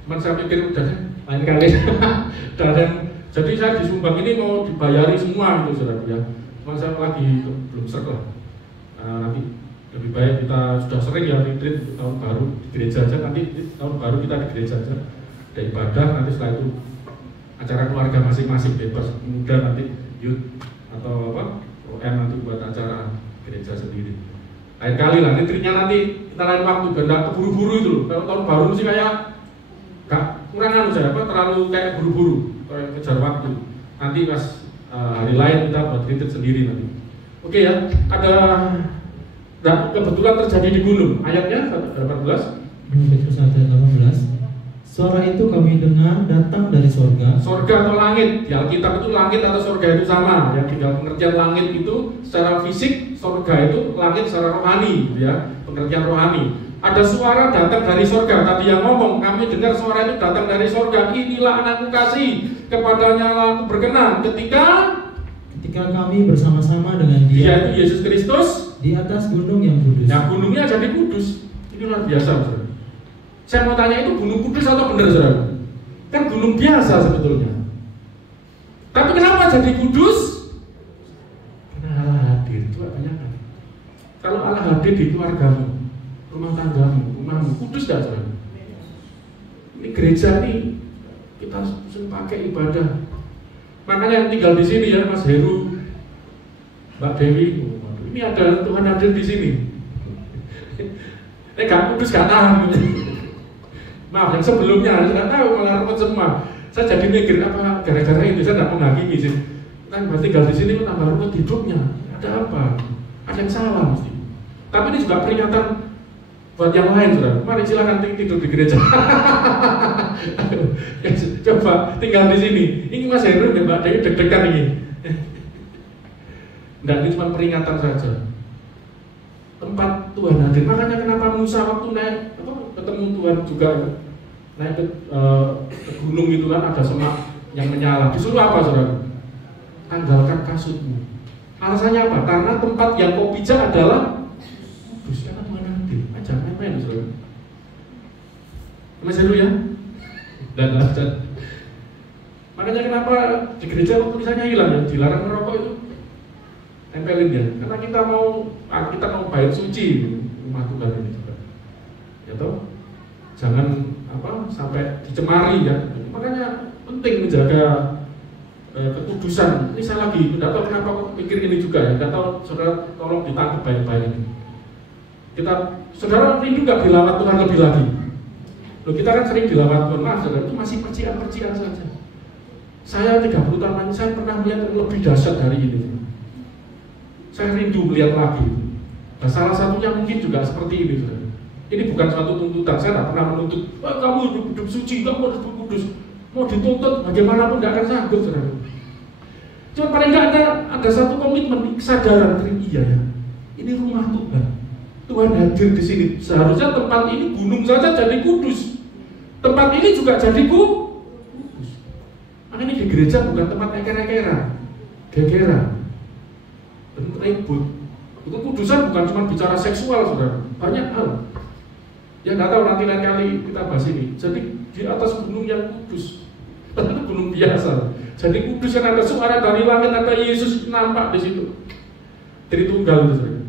Cuman saya pikir udah lain kali. Dan jadi saya di Sumbang ini mau dibayari semua itu saudara ya. Cuman saya lagi belum serk lah. Nanti lebih baik kita sudah sering ya retreat tahun baru di gereja aja. Nanti tahun baru kita di gereja aja. Ada ibadah, nanti setelah itu acara keluarga masing-masing bebas. Kemudian nanti youth atau apa OM nanti buat acara gereja sendiri. Lain kali lah retreatnya nanti kita lain waktu. Gak keburu-buru itu loh. Kalau tahun baru mesti kayak gak kurang terlalu kayak buru-buru. Kejar waktu. Nanti pas hari lain kita buat retreat sendiri nanti. Oke ya, ada kebetulan terjadi di gunung. Ayatnya 18. Petrus 1 ayat 18. Suara itu kami dengar datang dari sorga. Sorga atau langit. Di Alkitab itu langit atau sorga itu sama. Yang tinggal pengertian langit itu secara fisik, sorga itu langit secara rohani, ya, pengertian rohani. Ada suara datang dari sorga. Tadi yang ngomong, kami dengar suara itu datang dari sorga. Inilah anakku kasih, kepadanya aku berkenan. Ketika kami bersama-sama dengan Dia, itu Yesus Kristus di atas gunung yang kudus. Nah, gunungnya jadi kudus. Ini luar biasa, saudara. Saya mau tanya, itu gunung kudus atau benar, saudara? Kan gunung biasa sebetulnya. Tapi kenapa jadi kudus? Karena Allah hadir. Coba tanyakan. Kalau Allah hadir di keluargamu, rumah tanggamu, rumahmu, kudus gak, saudara? Ini gereja nih, kita sering pakai ibadah. Makanya yang tinggal di sini ya, Mas Heru, Mbak Dewi, ini ada Tuhan hadir di sini. Gak kudus gak tahan. Maaf, yang sebelumnya saya nggak tahu, malah repot semua. Saya jadi mikir apa gara-gara itu saya nggak menghakimi sih. Kan tinggal di sini tambah ruwet hidupnya. Ada apa? Ada yang salah mesti. Tapi ini juga peringatan buat yang lain, saudara. Mari silakan tidur di gereja. Coba tinggal di sini. Ini Mas Heru dan Mbak Dewi deg-degan ini. Enggak, ini cuma peringatan saja. Tempat Tuhan hadir. Makanya kenapa Musa waktu naik ketemu Tuhan juga naik ke gunung itu kan ada semak yang menyala. Disuruh apa, saudara? Tanggalkan kasutmu. Alasannya apa? Karena tempat yang kau pijak adalah kudus. Karena Tuhan hadir. Jangan main, saudara. Masih dulu ya. Dan makanya kenapa di gereja tulisannya hilang ya, dilarang merokok itu. Tempelin ya, karena kita mau bait suci rumah Tuhan ini juga. Ya toh, jangan sampai dicemari ya. Makanya penting menjaga kekudusan. Ini saya lagi tidak tahu kenapa kok pikir ini juga ya. Tidak tahu, saudara tolong ditangkap baik-baik ini. Saudara rindu nggak dilawat Tuhan lebih lagi? Loh, kita kan sering dilawat Tuhan, nah saudara itu masih percikan saja. Saya 30 tahun saya pernah melihat yang lebih dahsyat dari ini. Saya rindu melihat lagi. Nah, salah satunya mungkin juga seperti ini, saudara. Ini bukan suatu tuntutan. Saya tidak pernah menuntut, kamu hidup suci, kamu harus kudus. Mau dituntut bagaimanapun tidak akan sanggup, saudara. Cuma paling tidak ada satu komitmen, kesadaran, iya ya. Ini rumah Tuhan. Tuhan hadir di sini. Seharusnya tempat ini gunung saja jadi kudus. Tempat ini juga jadi kudus. Makanya di gereja bukan tempat eker-ekeran, gegeran. Dan ribut. Itu kudusan bukan cuma bicara seksual, saudara. Banyak hal. Ya nggak tahu nanti lain kali kita bahas ini. Jadi di atas gunung yang kudus, itu gunung biasa. Jadi kudus yang ada suara dari langit, ada Yesus nampak di situ. Tritunggal itu, saudara.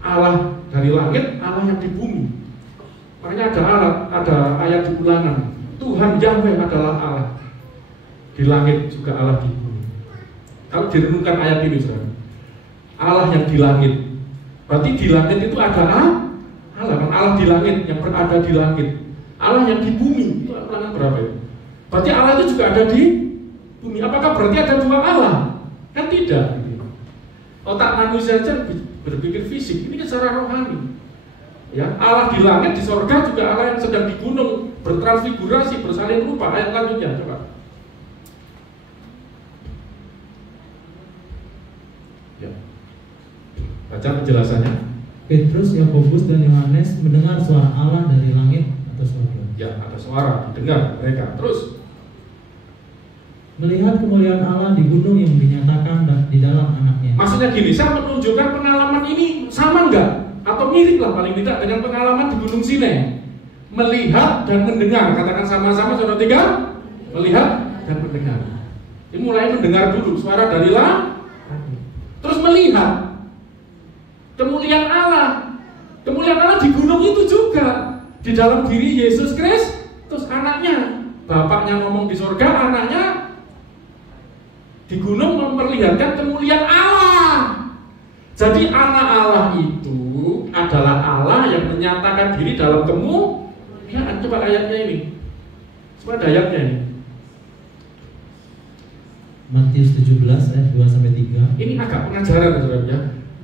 Allah dari langit, Allah yang di bumi. Makanya ada ayat di Ulangan. Tuhan Yahweh adalah Allah. Di langit juga Allah di bumi. Kalau direnungkan ayat ini, saudara. Allah yang di langit, berarti di langit itu ada Allah, kan Allah di langit yang berada di langit. Allah yang di bumi itu Ulangan berapa itu? Berarti Allah itu juga ada di bumi. Apakah berarti ada dua Allah? Kan tidak. Otak manusia saja berpikir fisik, ini secara rohani. Ya, Allah di langit, di sorga juga Allah yang sedang di gunung bertransfigurasi, bersalin rupa. Ayat lanjutnya coba. Ya. Baca penjelasannya. Petrus, Yakobus, dan Yohanes mendengar suara Allah dari langit atau surga. Ya, ada suara, dengar mereka. Terus melihat kemuliaan Allah di gunung yang dinyatakan di dalam anaknya. Maksudnya gini, saya menunjukkan pengalaman ini sama enggak? Atau mirip lah paling tidak dengan pengalaman di Gunung Sinai. Melihat dan mendengar, katakan sama-sama saudara tiga. Melihat dan mendengar. Ini mulai mendengar dulu suara dari langit. Terus melihat kemuliaan Allah. Kemuliaan Allah di gunung itu juga. Di dalam diri Yesus Kristus anaknya. Bapaknya ngomong di surga, anaknya di gunung memperlihatkan kemuliaan Allah. Jadi anak Allah itu adalah Allah yang menyatakan diri dalam kemuliaan. Coba ayatnya ini. Coba ada ayatnya ini. Matius 17 ayat 2-3. Ini agak pengajaran, saudara ya.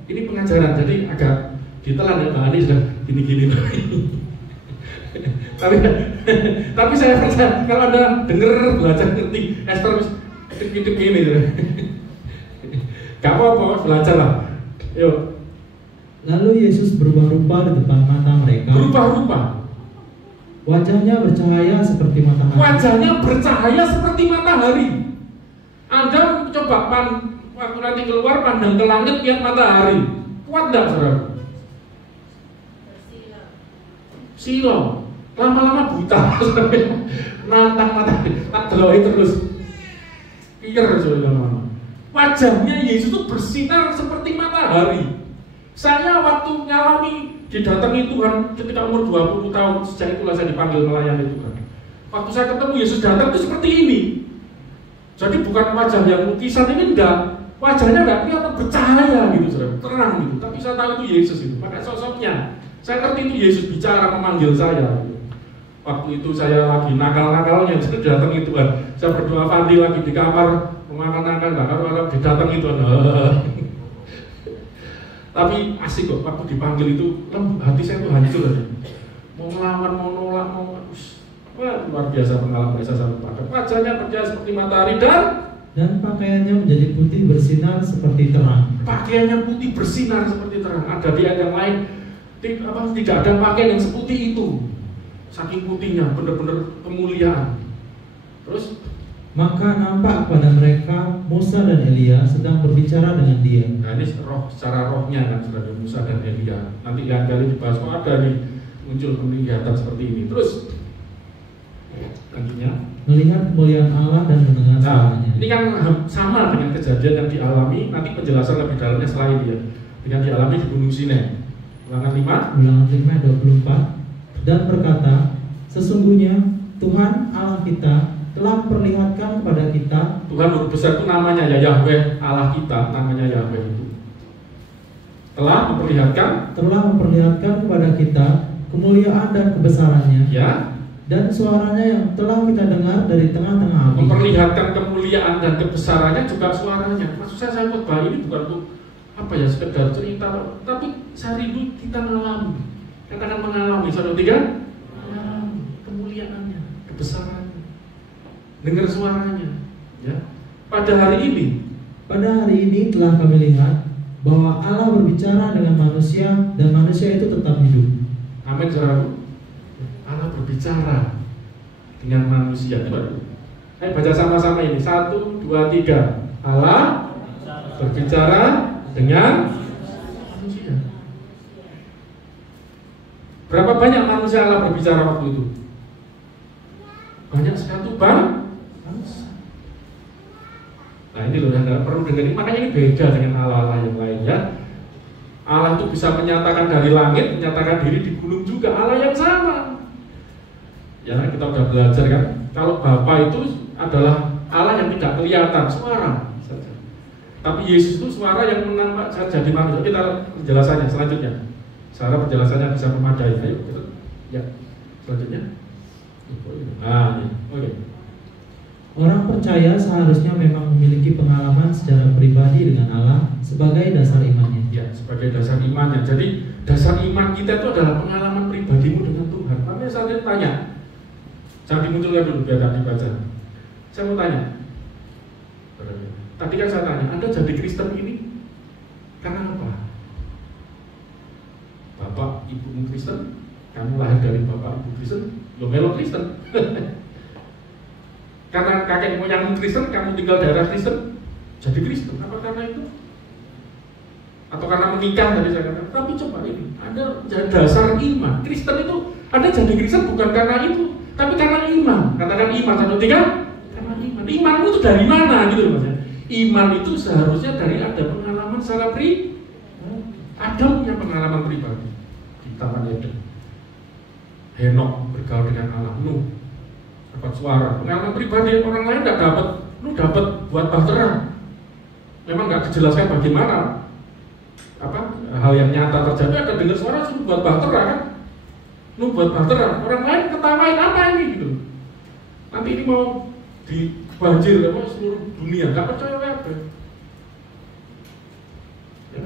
Ini pengajaran, jadi agak ditelan ya, Bang Andi sudah gini-gini. tapi saya percaya kalau Anda dengar, belajar, ngerti, Esther hidup gini. Gak apa-apa, belajar lah. Yuk. Lalu Yesus berubah rupa di depan mata mereka. Berubah rupa. Wajahnya bercahaya seperti matahari. Wajahnya bercahaya seperti matahari. Anda coba waktu nanti keluar pandang ke langit lihat matahari. Kuat enggak, saudara? Silau. Lama-lama buta. Nantang matahari. Tak deloi terus. Pikir saudara. Wajahnya Yesus itu bersinar seperti matahari. Saya waktu ngalami didatangi Tuhan ketika umur 20 tahun, sejak itulah saya dipanggil melayani Tuhan. Waktu saya ketemu Yesus datang itu seperti ini. Jadi bukan wajah yang lukisan ini, enggak. Wajahnya enggak kelihatan bercahaya gitu, saudara, terang gitu. Tapi saya tahu itu Yesus itu, pakai sosoknya. Saya ngerti itu Yesus bicara memanggil saya. Waktu itu saya lagi nakal-nakalnya, saya datangi Tuhan. Saya berdoa mandi lagi di kamar, makan-makan, bakar-bakar, didatangi Tuhan. Tapi asik kok, waktu dipanggil itu hati saya tuh hancur aja. Mau ngelawan, mau nolak, wah luar biasa pengalaman saya sampai pakai. Wajahnya bercahaya seperti matahari dan pakaiannya menjadi putih bersinar seperti terang. Pakaiannya putih bersinar seperti terang. Ada di ayat yang lain tidak ada pakaian yang seputih itu. Saking putihnya, benar-benar kemuliaan. Terus maka nampak kepada mereka Musa dan Elia sedang berbicara dengan dia. Nah ini secara rohnya kan sudah ada Musa dan Elia. Nanti lain kali dibahas ada nih muncul penglihatan seperti ini. Terus Lanjutnya. melihat kemuliaan Allah dan mendengar Nah, suaranya. ini kan sama dengan kejadian yang dialami, nanti penjelasan lebih dalamnya setelah ini ya. Dengan dialami di Gunung Sinai. Ulangan 5. Ulangan 5 ayat 24. Dan berkata, sesungguhnya Tuhan Allah kita telah memperlihatkan kepada kita. Tuhan huruf besar itu namanya ya Yahweh, Allah kita namanya Yahweh itu. Telah memperlihatkan Kepada kita kemuliaan dan kebesarannya, ya, dan suaranya yang telah kita dengar dari tengah-tengah api. memperlihatkan kemuliaan dan kebesarannya juga suaranya. Maksud saya khotbah ini bukan untuk apa ya, sekedar cerita, tapi saya rindu kita mengalami. Katakan mengalami, saudara tiga, mengalami kemuliaannya, kebesarannya, dengar suaranya. Ya, pada hari ini telah kami lihat bahwa Allah berbicara dengan manusia dan manusia itu tetap hidup. Amin, saudara. Allah berbicara dengan manusia. Ayo baca sama-sama ini. 1, 2, 3. Allah berbicara dengan manusia. Berapa banyak manusia Allah berbicara waktu itu? Banyak sekali bangsa. Nah ini loh, Anda perlu dengar. Makanya ini beda dengan Allah-Allah yang lain ya. Allah itu bisa menyatakan dari langit, menyatakan diri di gunung juga. Allah yang sama. Ya kita udah belajar kan. Kalau Bapa itu adalah Allah yang tidak kelihatan, suara saja. Tapi Yesus itu suara yang menambah jadi manusia. Kita penjelasannya selanjutnya. Cara penjelasannya bisa memadai. Ayo kita, ya selanjutnya. Nah, ini. Oke. Orang percaya seharusnya memang memiliki pengalaman secara pribadi dengan Allah sebagai dasar imannya. Ya, sebagai dasar imannya. Jadi dasar iman kita itu adalah pengalaman pribadimu dengan Tuhan. Makanya saya tanya, jangan dimunculkan dulu biar tak dibaca. Saya mau tanya. Tadi kan saya tanya, Anda jadi Kristen ini karena apa? Bapak ibumu Kristen, kamu lahir dari bapak ibu Kristen, lo melo Kristen. Karena kakek moyangmu Kristen, kamu tinggal daerah Kristen, jadi Kristen. Apa karena itu? Atau karena menikah tadi saya katakan. Tapi coba ini, ada dasar iman. Kristen itu, Anda jadi Kristen bukan karena itu, tapi karena iman. Katakan iman, 1, 3. Karena iman. Imanmu itu dari mana gitu Mas? Iman itu seharusnya dari ada pengalaman secara pribadi. Adam punya pengalaman pribadi di Taman Eden. Henok bergaul dengan Allah, Nuh dapat suara. Pengalaman pribadi orang lain tidak dapat. Nuh dapat buat bahtera. Memang nggak dijelaskan bagaimana hal yang nyata terjadi. Ada dengar suara suruh buat bahtera kan? Nuh buat bahtera. Orang lain ketawain apa ini gitu. Nanti ini mau dibanjir seluruh dunia. Nggak percaya apa? Ya.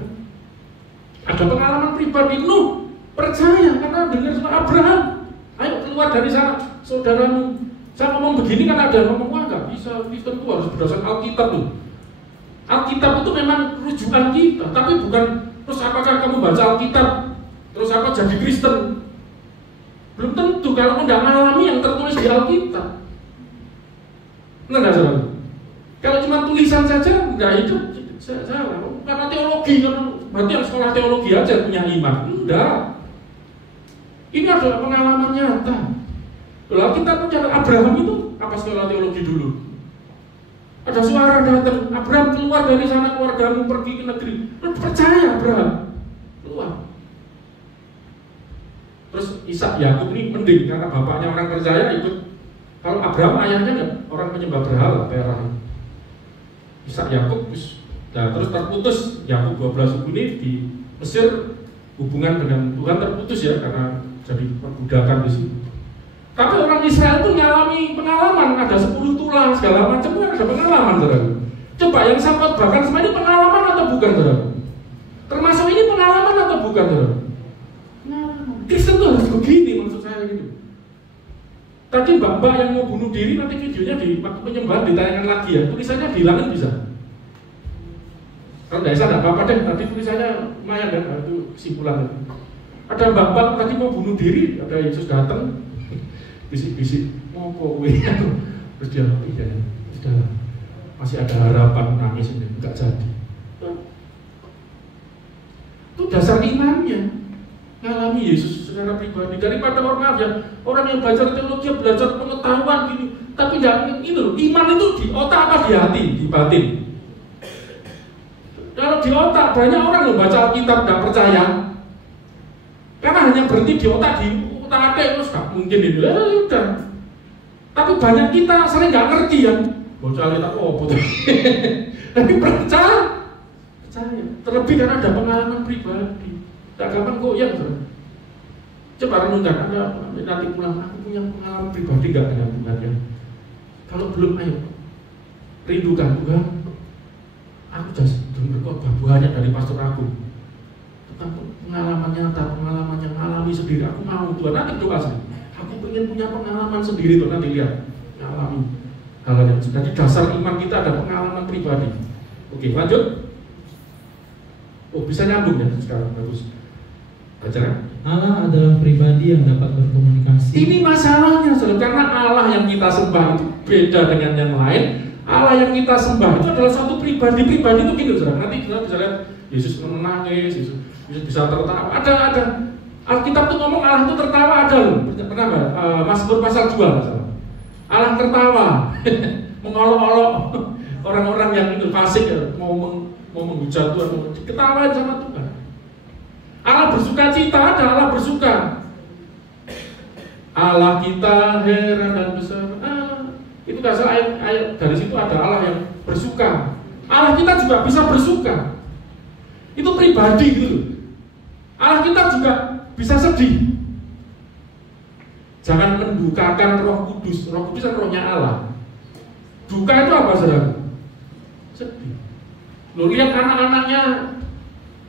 Ada pengalaman pribadi. Nuh percaya karena dengar suara Abraham. Ayo keluar dari sana, saudaramu. Saya ngomong begini kan ada ngomong, wah nggak bisa, Kristen itu harus berdasarkan Alkitab tuh. Alkitab itu memang rujukan kita, tapi bukan terus apakah kamu baca Alkitab terus apa jadi Kristen? Belum tentu kalau tidak mengalami yang tertulis di Alkitab. Benar saudara? Kalau cuma tulisan saja nggak itu salah. Karena teologi, berarti yang sekolah teologi aja punya iman. Enggak. Ini adalah pengalaman nyata. Kalau kita bicara Abraham itu apa sekolah teologi dulu? Ada suara datang, Abraham keluar dari sana, keluargamu pergi ke negeri. Percaya Abraham keluar. Terus Ishak Yakub ini mending karena bapaknya orang percaya ikut. Kalau Abraham ayahnya enggak, orang penyembah berhala, Terah. Ishak Yakub terus terputus. Yakub 12 suku ini di Mesir hubungan dengan Tuhan terputus ya karena jadi perbudakan di situ. Tapi orang Israel itu mengalami pengalaman, ada 10 tulang segala macam, ada pengalaman, saudara. Coba yang saya bahkan semua ini pengalaman atau bukan, saudara? Termasuk ini pengalaman atau bukan, saudara? Pengalaman. Kristen itu harus begini maksud saya gitu. Tadi mbak-mbak yang mau bunuh diri nanti videonya di waktu penyembahan ditayangkan lagi ya, tulisannya dihilangin bisa. Kalau tidak bisa tidak apa-apa deh, tadi tulisannya lumayan kan, itu kesimpulan. Ada mbak-mbak tadi mau bunuh diri, ada Yesus datang, bisik-bisik, mau kowe, terus dia sudah masih ada harapan, nangis ini, enggak jadi. Itu dasar imannya, ngalami Yesus secara pribadi daripada orang orang yang belajar teologi, belajar pengetahuan gini, tapi jangan itu iman itu di otak apa di hati, di batin. Kalau di otak banyak orang yang baca Alkitab nggak percaya, karena hanya berhenti di otak ada terus nggak mungkin itu, udah. Tapi banyak kita sering nggak ngerti ya, baca Alkitab betul, tapi percaya. Terlebih karena ada pengalaman pribadi, tak gampang goyang tuh. Coba renungkan, Anda nanti pulang, aku punya pengalaman pribadi nggak dengan Tuhan ya? Kalau belum, ayo rindukan Tuhan. Aku sudah dengar khotbah banyak dari pastor aku tentang pengalaman nyata, pengalaman yang alami sendiri. Aku mau Tuhan, nanti doa sih. Aku ingin punya pengalaman sendiri tuh, nanti lihat, alami hal yang jadi dasar iman kita ada pengalaman pribadi. Oke, lanjut. Oh, bisa nyambung ya sekarang, bagus. Baca. Allah adalah pribadi yang dapat berkomunikasi. Ini masalahnya, saudara, karena Allah yang kita sembah itu beda dengan yang lain. Allah yang kita sembah itu adalah satu pribadi itu gitu, saudara. Nanti kita bisa lihat Yesus menangis, Yesus bisa tertawa. Ada. Alkitab tuh ngomong Allah itu tertawa ada loh. Pernah nggak? Mazmur pasal 2 salah. Allah tertawa, mengolok-olok orang-orang yang itu fasik ya, mau menghujat Tuhan, mau diketawain sama Tuhan. Allah bersuka cita, ada Allah bersuka. Allah kita heran dan besar. Itu gak salah ayat dari situ ada Allah yang bersuka. Allah kita juga bisa bersuka. Itu pribadi gitu. Allah kita juga bisa sedih. Jangan mendukakan Roh Kudus. Roh Kudus adalah rohnya Allah. Duka itu apa, saudara? Sedih. Lo lihat anak-anaknya,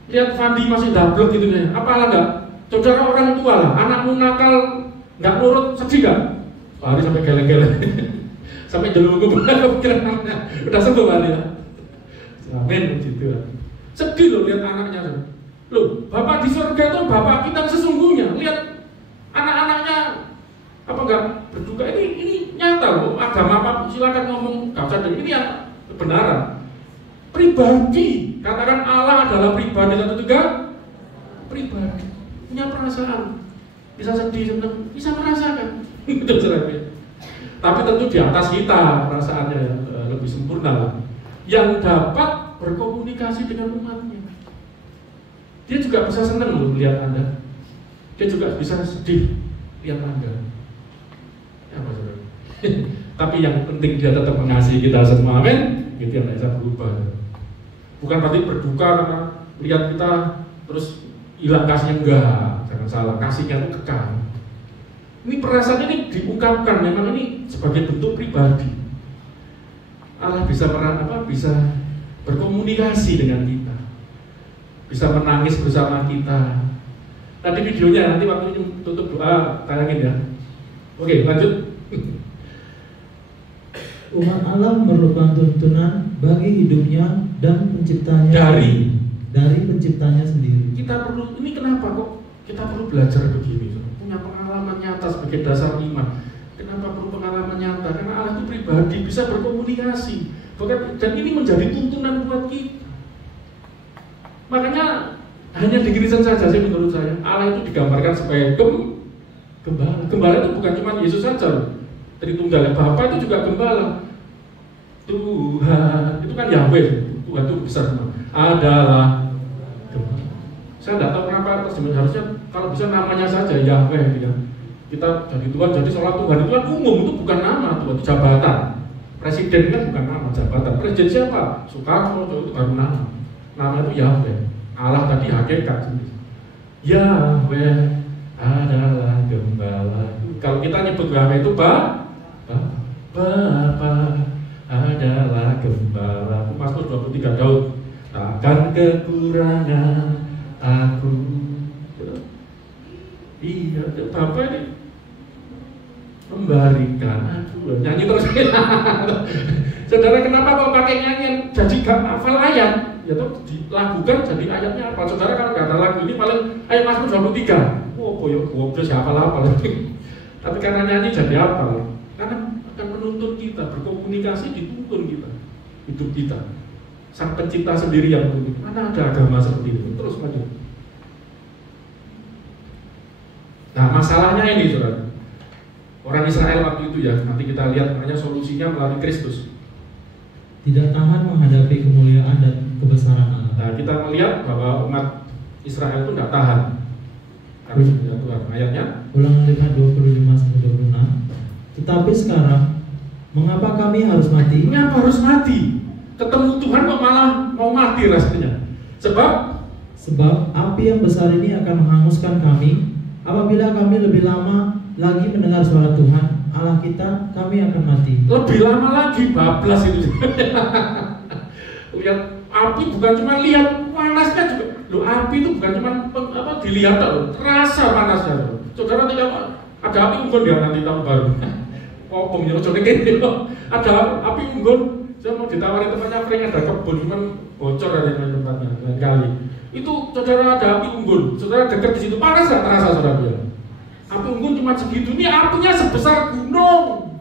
lihat Fandi masih dablek gitu nih. Apalah enggak? Saudara orang tua lah, anakmu nakal nggak nurut, sedih nggak? Hari sampai geleng-geleng, sampai jalur kepikiran anaknya udah sembuh hari ya. Amin gitu. Sedih lo lihat anaknya. Lo Bapak di surga itu Bapak kita sesungguhnya. Lihat anak-anaknya apa enggak berduka, ini nyata loh. Agama apa silakan ngomong, nggak usah ini yang kebenaran. Pribadi, katakan Allah adalah pribadi satu juga pribadi, punya perasaan, bisa sedih, senang, bisa merasakan. Tapi tentu di atas kita perasaannya lebih sempurna lah. Yang dapat berkomunikasi dengan umatnya, dia juga bisa senang loh melihat Anda, dia juga bisa sedih lihat Anda. Ya, tapi yang penting dia tetap mengasihi kita semua, amin. Itu yang tidak bisa berubah. Bukan berarti berduka karena lihat kita terus hilang kasihnya, enggak, jangan salah, kasihnya itu kekal. Ini perasaan ini diungkapkan, memang ini sebagai bentuk pribadi. Allah bisa bisa berkomunikasi dengan kita, bisa menangis bersama kita. Nanti videonya nanti waktu tutup doa tayangin ya. Oke, lanjut. Umat Allah memerlukan tuntunan bagi hidupnya dan penciptanya dari penciptanya sendiri. Kita perlu, ini kenapa kok kita perlu belajar begini, punya pengalaman nyata sebagai dasar iman. Kenapa perlu pengalaman nyata? Karena Allah itu pribadi, bisa berkomunikasi. Dan ini menjadi tuntunan buat kita. Makanya hanya di Kristen saja sih menurut saya Allah itu digambarkan sebagai gembala. Gembala itu bukan cuma Yesus saja, Tritunggal, Bapa itu juga gembala. Tuhan itu kan Yahweh, Tuhan itu besar semua. Adalah gembala. Saya tidak tahu kenapa terjemahan, harusnya kalau bisa namanya saja Yahweh gitu ya. Kita jadi Tuhan, jadi seolah Tuhan itu kan umum, itu bukan nama Tuhan, itu jabatan. Presiden kan bukan nama, jabatan. Presiden siapa? Soekarno, itu baru nama. Nama itu Yahweh. Allah tadi hakikat. Yahweh adalah gembala. Kalau kita nyebut Yahweh itu Bapa adalah gembala. Mazmur 23 Daud. Takkan kekurangan aku. Iya, Bapa ini memberikan aku. Nyanyi terus. Saudara, kenapa kau pakai nyanyian jadi gak hafal ayat? Ya tuh dilakukan jadi ayatnya apa? Saudara kalau nggak ada lagu ini paling ayat Mazmur 23. Oh, boyok goblok siapa apa? Tapi karena nyanyi jadi apa? Karena akan menuntun kita, berkomunikasi dituntun kita, hidup kita. Sang pencipta sendiri yang menuntun. Mana ada agama seperti itu? Terus maju. Nah, masalahnya ini, saudara. Orang Israel waktu itu ya, nanti kita lihat makanya solusinya melalui Kristus. Tidak tahan menghadapi kemuliaan dan kebesaran Allah. Nah, kita melihat bahwa umat Israel itu tidak tahan karena Tuhan. Ayatnya Ulangan 5:25-26. Tetapi sekarang, mengapa kami harus mati? Mengapa harus mati? Ketemu Tuhan kok malah mau mati rasanya. Sebab api yang besar ini akan menghanguskan kami. Apabila kami lebih lama lagi mendengar suara Tuhan Allah kita, kami akan mati. Lebih lama lagi, bablas itu. Lihat api bukan cuma lihat panasnya juga. Loh, api itu bukan cuma dilihat loh, terasa panasnya loh. Saudara tidak ada api unggun dia nanti tahun baru. Opong ya coba gini loh. Ada api unggun. Saya mau ditawari tempatnya Frank, ada kebun cuman bocor dari tempatnya lain kali. Itu saudara ada api unggun, saudara dekat di situ panas nggak terasa saudara? Api unggun cuma segitu, ini apinya sebesar gunung.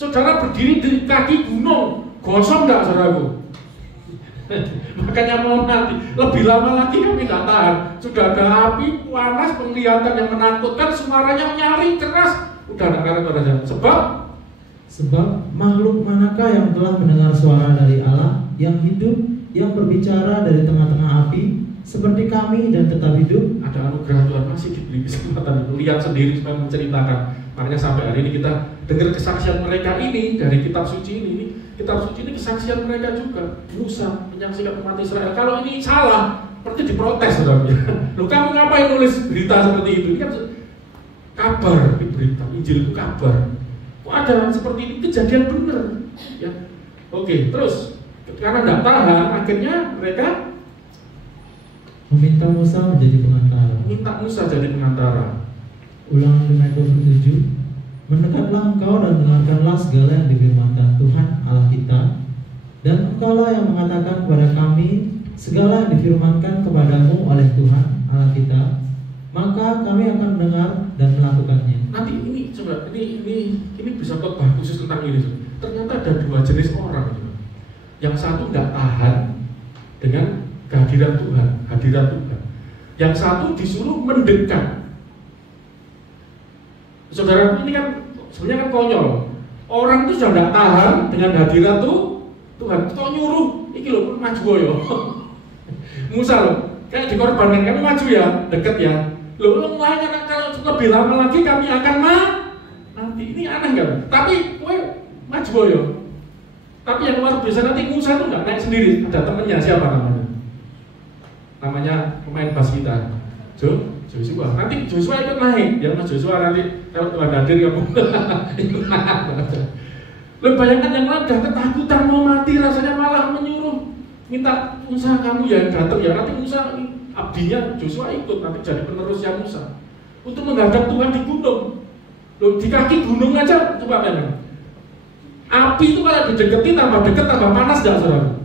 Saudara berdiri di kaki gunung, gosong nggak saudaraku? Makanya mau nanti lebih lama lagi kami nggak tahan. Sudah ada api panas, penglihatan yang menakutkan, suaranya nyaring keras, udah nggak karet. Sebab makhluk manakah yang telah mendengar suara dari Allah yang hidup, yang berbicara dari tengah-tengah api, seperti kami dan tetap hidup? Ada anugerah Tuhan, masih diberi kesempatan itu, lihat sendiri supaya menceritakan. Makanya sampai hari ini kita dengar kesaksian mereka ini dari kitab suci ini. Kitab suci ini kesaksian mereka juga. Musa menyaksikan umat Israel. Kalau ini salah, berarti diprotes saudara. Loh, kamu ngapain nulis berita seperti itu? Ini kan kabar, berita Injil itu kabar. Kok ada seperti ini, kejadian benar ya. Oke, terus karena tidak tahan, akhirnya mereka meminta Musa menjadi pengantara. Minta Musa jadi pengantara. Ulangan 5:27. Mendekatlah engkau dan dengarkanlah segala yang difirmankan Tuhan Allah kita, dan engkaulah yang mengatakan kepada kami segala yang difirmankan kepadamu oleh Tuhan Allah kita, maka kami akan mendengar dan melakukannya. Nanti ini coba ini bisa khotbah khusus tentang ini. Ternyata ada dua jenis orang. Yang satu tidak tahan dengan kehadiran Tuhan, hadirat Tuhan. Yang satu disuruh mendekat. Saudara, ini kan sebenarnya kan konyol. Orang itu sudah tidak tahan dengan hadirat Tuhan. Kok nyuruh, iki loh maju yo. Musa loh, kayak dikorbankan, kamu maju ya, deket ya. Loh, lainnya kalau lebih lama lagi kami akan nanti. Ini aneh kan? Tapi kowe maju yo. Tapi yang luar biasa nanti Musa itu nggak naik sendiri, ada temennya. Siapa namanya? Namanya pemain bass kita, Joshua. Nanti Joshua ikut naik. Ya Mas Joshua nanti kalau Tuhan hadir kamu ikut naik. Lo bayangkan yang lain udah ketakutan mau mati, rasanya malah menyuruh minta Musa kamu ya datang ya. Nanti Musa abdinya Joshua ikut, nanti jadi penerusnya Musa untuk menghadap Tuhan di gunung. Lo di kaki gunung aja coba bayangkan. Api itu kalau dideketi tambah dekat tambah panas gak saudara?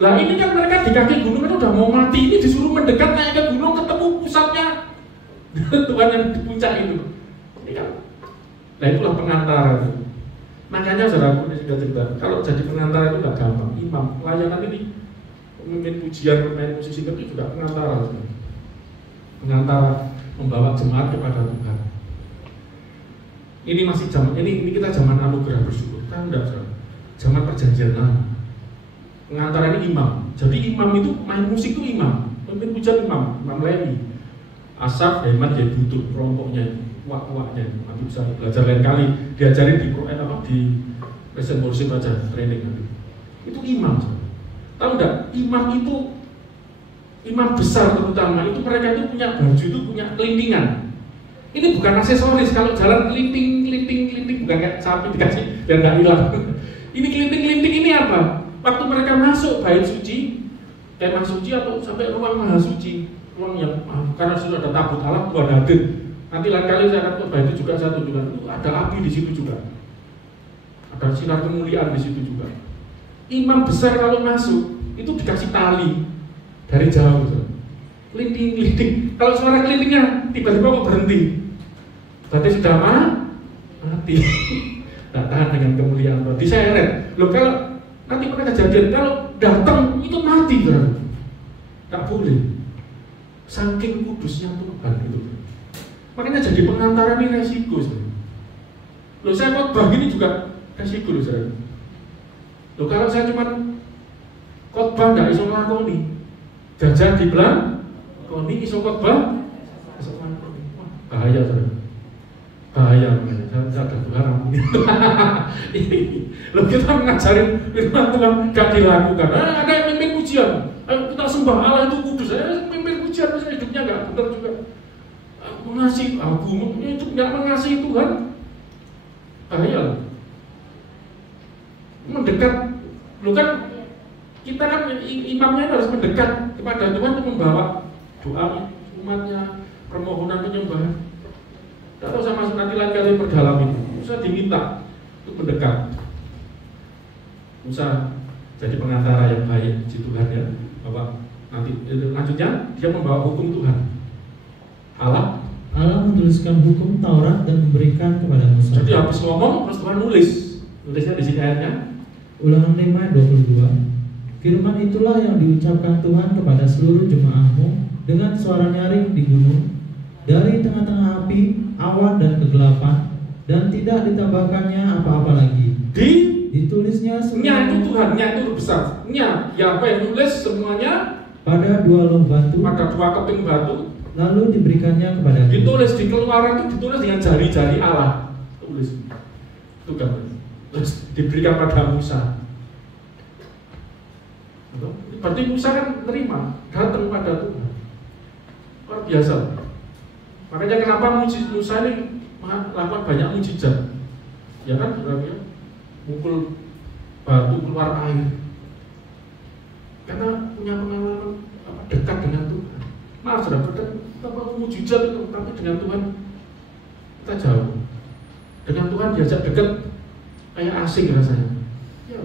Lah ini kan mereka di kaki gunung itu udah mau mati, ini disuruh mendekat naik ke gunung ketemu pusatnya Tuhan yang di puncak itu. Ini kan, nah itulah pengantara itu. Makanya saudara ini sudah cerita, kalau jadi pengantara itu gak gampang. Imam, pelayanan ini pemimpin pujian, pemain musisi itu juga pengantara. Pengantara membawa jemaat kepada Tuhan. Ini masih zaman, ini kita zaman anugerah bersyukur. Kan enggak saudara, zaman perjanjian lama. Pengantara ini imam. Jadi imam itu main musik itu imam. Pemimpin pujian imam Lewi. Asaf, Heman, dia butuh kelompoknya, wak-waknya. Nanti bisa belajar lain kali. Diajarin di present worship aja, training nanti. Itu imam. Saudara. Tahu enggak? Imam itu imam besar terutama itu mereka itu punya baju itu punya kelintingan. Ini bukan aksesoris, kalau jalan kelinting bukan kayak sapi dikasih biar nggak hilang. Ini kelinting ini apa? Waktu mereka masuk bait suci, kemah suci atau sampai ruang maha suci, ruang yang karena sudah ada tabut Allah Tuhan hadir. Nanti lain kali saya akan coba itu juga saya tunjukkan. Ada api di situ juga, ada sinar kemuliaan di situ juga. Imam besar kalau masuk itu dikasih tali dari jauh, kelinting. Kalau suara kelintingnya tiba-tiba kok berhenti, berarti sudah mati. Tidak tahan dengan kemuliaan Allah. Diseret. Loh kalau nanti mereka kejadian kalau datang itu mati berarti. Tak boleh. Saking kudusnya Tuhan itu. Makanya jadi pengantara ini resiko. Loh, saya khotbah gini juga resiko loh saya. Loh, kalau saya cuma khotbah nggak iso nglakoni, jajan di belang, koni iso khotbah, iso nglakoni. Bahaya saya. Bahaya, saya ada barang. Loh, kita mengajarin firman Tuhan gak dilakukan. Ada yang mimpin pujian, kita sembah Allah itu kudus. Mimpin pujian, misalnya hidupnya gak benar juga. Mengasihi aku, itu gak mengasihi Tuhan. Bahaya. Mendekat, lu kan kita kan imamnya harus mendekat kepada Tuhan untuk membawa doa umatnya, permohonan penyembahan. Tidak tahu saya masuk nanti lagi perdalam itu. Saya diminta untuk mendekat. Musa jadi pengantara yang baik di Tuhan ya, bahwa nanti lanjutnya dia membawa hukum Tuhan. Allah menuliskan hukum Taurat dan memberikan kepada Musa. Jadi habis ngomong terus Tuhan nulisnya di sini ayatnya. Ulangan 5 ayat 22. Firman itulah yang diucapkan Tuhan kepada seluruh jemaahmu dengan suara nyaring di gunung, dari tengah-tengah api, awan dan kegelapan, dan tidak ditambahkannya apa-apa lagi. Ditulisnya semuanya. Itu Tuhan, nya itu besar. Nya, ya apa yang nulis semuanya pada 2 loh batu, pada 2 keping batu. Lalu diberikannya kepada ditulis di Keluaran itu ditulis dengan jari-jari Allah. Tulis. Itu kan. Terus diberikan pada Musa. Berarti Musa kan terima, datang pada Tuhan. Luar biasa. Makanya kenapa Musa ini melakukan banyak mujizat? Ya kan, ya, mukul batu keluar air. Karena punya pengalaman dekat dengan Tuhan. Maaf sudah kita mau mujizat itu, tapi dengan Tuhan kita jauh. Dengan Tuhan diajak dekat kayak asing rasanya. Ya,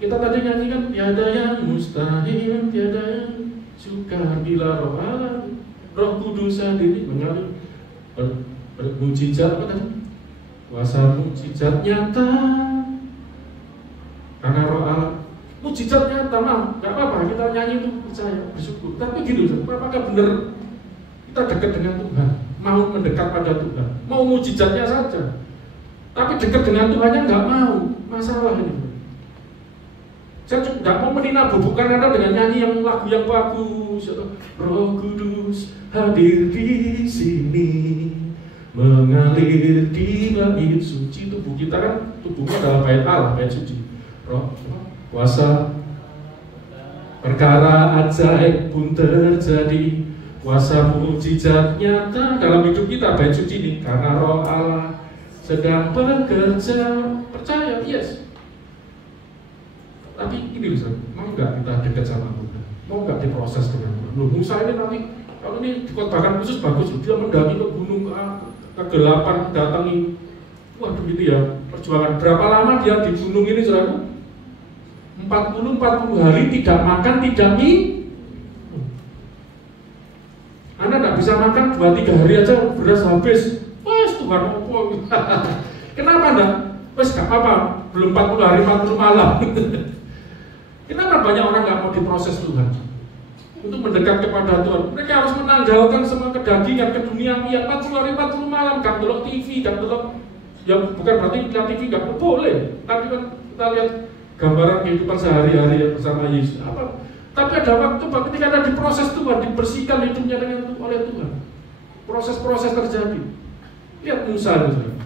kita tadi nyanyikan tiada yang mustahil, tiada yang sukar bila Roh Allah, Roh Kudus sendiri mengalir bermujizat apa tadi? Kuasa mujizat nyata. Karena Roh Allah mujizat nyata, nggak apa-apa kita nyanyi itu percaya, bersyukur. Tapi gitu, apakah benar kita dekat dengan Tuhan, mau mendekat pada Tuhan, mau mujizatnya saja, tapi dekat dengan Tuhannya nggak mau, masalah ini. Saya nggak mau meninabubukan Anda dengan nyanyi yang lagu yang bagus. Roh Kudus hadir di sini, mengalir di bait suci. Tubuh kita kan tubuhnya adalah bait Allah, bait suci. Roh kuasa perkara ajaib pun terjadi, kuasa mujizat nyata dalam hidup kita, bait suci ini. Karena Roh Allah sedang bekerja, percaya, yes. Tapi ini Ustaz, mau nggak kita dekat sama Tuhan? Mau nggak diproses dengan Tuhan? Loh, Musa ini nanti, kalau ini dikhotbahkan khusus bagus, dia mendaki ke gunung kegelapan, datangi, waduh gitu ya, perjuangan. Berapa lama dia di gunung ini, saudara? 40 hari tidak makan, tidak minum. Anda nggak bisa makan 2-3 hari aja beras habis. Wes Tuhan opo. Kenapa enggak? Wes nggak apa-apa, belum 40 hari 40 malam. Kenapa banyak orang nggak mau diproses Tuhan untuk mendekat kepada Tuhan? Mereka harus menanggalkan semua kedagingan, keduniawian. 40 hari 40 malam, gak delok TV, gak delok. Ya bukan berarti lihat TV nggak boleh. Tapi kan kita lihat gambaran kehidupan sehari-hari bersama Yesus. Apa? Tapi ada waktu ketika ada diproses Tuhan, dibersihkan hidupnya oleh Tuhan. Proses-proses terjadi. Lihat Musa itu.